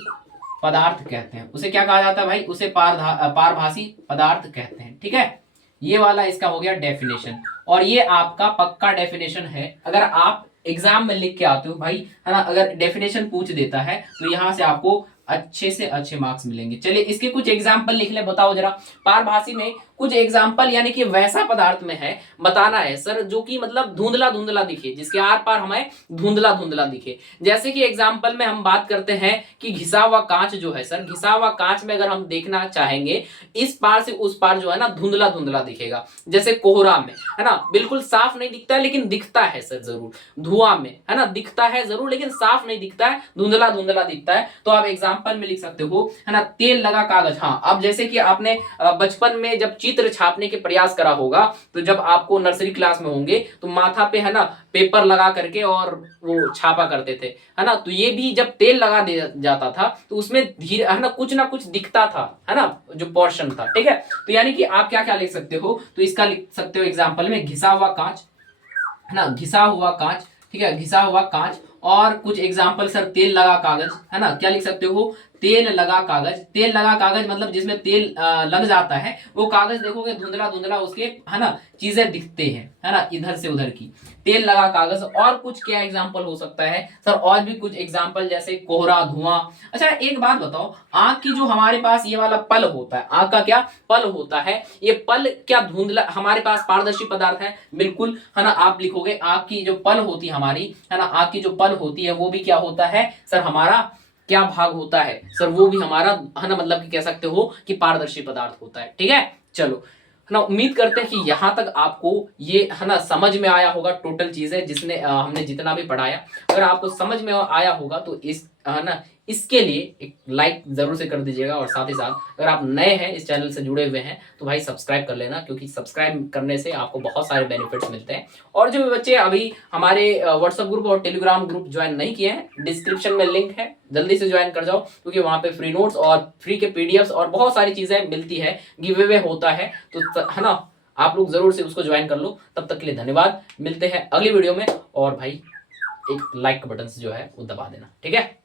पदार्थ कहते हैं। उसे क्या कहा जाता है भाई? उसे पारभासी पदार्थ कहते हैं, ठीक है। ये वाला इसका हो गया डेफिनेशन, और ये आपका पक्का डेफिनेशन है। अगर आप एग्जाम में लिख के आते हो भाई, है ना, अगर डेफिनेशन पूछ देता है तो यहां से आपको अच्छे से अच्छे मार्क्स मिलेंगे। चलिए इसके कुछ एग्जाम्पल लिख ले, बताओ जरा। पारभासी में कुछ एग्जाम्पल, यानी कि वैसा पदार्थ में है बताना है सर जो कि मतलब धुंधला धुंधला दिखे, जिसके आर पार हमें धुंधला धुंधला दिखे। जैसे कि एग्जाम्पल में हम बात करते हैं कि घिसा हुआ कांच जो है सर, घिसा हुआ कांच में अगर हम देखना चाहेंगे इस पार से उस पार जो है ना धुंधला धुंधला दिखेगा। जैसे कोहरा में, है ना, बिल्कुल साफ नहीं दिखता है लेकिन दिखता है सर जरूर। धुआं में, है ना, दिखता है जरूर लेकिन साफ नहीं दिखता है, धुंधला धुंधला दिखता है। तो आप एग्जाम्पल में लिख सकते हो, है ना, तेल लगा कागज। हाँ, अब जैसे कि आपने बचपन में जब चित्र छापने के प्रयास करा होगा तो जब आपको नर्सरी क्लास में होंगे तो माथा पे, है ना, पेपर लगा करके और वो छापा करते थे, है ना। तो ये भी जब तेल लगा दे जाता था तो उसमें धीरे, है ना कुछ दिखता था, है ना, जो पोर्शन था, ठीक है। तो यानी कि आप क्या क्या लिख सकते हो? तो इसका लिख सकते हो एग्जाम्पल में घिसा हुआ कांच, है ना, घिसा हुआ कांच, ठीक है, घिसा हुआ कांच। और कुछ एग्जाम्पल सर तेल लगा कागज, है ना, क्या लिख सकते हो? तेल लगा कागज। तेल लगा कागज मतलब जिसमें तेल लग जाता है वो कागज देखोगे धुंधला धुंधला उसके, है ना, चीजें दिखते हैं, है ना, इधर से उधर की। तेल लगा कागज। और कुछ क्या एग्जाम्पल हो सकता है सर? और भी कुछ एग्जाम्पल जैसे कोहरा, धुआं। अच्छा एक बात बताओ, आंख की जो हमारे पास ये वाला पल होता है, आंख का क्या पल होता है, ये पल क्या धुंधला हमारे पास पारदर्शी पदार्थ है? बिल्कुल, है ना। आप लिखोगे आंख की जो पल होती है हमारी, है ना, आंख की जो पल होती है वो भी क्या होता है सर? हमारा क्या भाग होता है सर? वो भी हमारा, है ना, मतलब कि कह सकते हो कि पारदर्शी पदार्थ होता है, ठीक है। चलो, है ना, उम्मीद करते हैं कि यहां तक आपको ये, है ना, समझ में आया होगा टोटल चीजें जिसने हमने जितना भी पढ़ाया। अगर आपको समझ में आया होगा तो इस, है ना, इसके लिए एक लाइक जरूर से कर दीजिएगा। और साथ ही साथ अगर आप नए हैं, इस चैनल से जुड़े हुए हैं, तो भाई सब्सक्राइब कर लेना, क्योंकि सब्सक्राइब करने से आपको बहुत सारे बेनिफिट्स मिलते हैं। और जो भी बच्चे अभी हमारे व्हाट्सएप ग्रुप और टेलीग्राम ग्रुप ज्वाइन नहीं किए हैं, डिस्क्रिप्शन में लिंक है, जल्दी से ज्वाइन कर जाओ, क्योंकि वहां पे फ्री नोट्स और फ्री के पीडीएफ्स और बहुत सारी चीजें मिलती है, गिव अवे होता है, तो है ना, आप लोग जरूर से उसको ज्वाइन कर लो। तब तक के लिए धन्यवाद, मिलते हैं अगली वीडियो में। और भाई एक लाइक का बटन जो है वो दबा देना, ठीक है।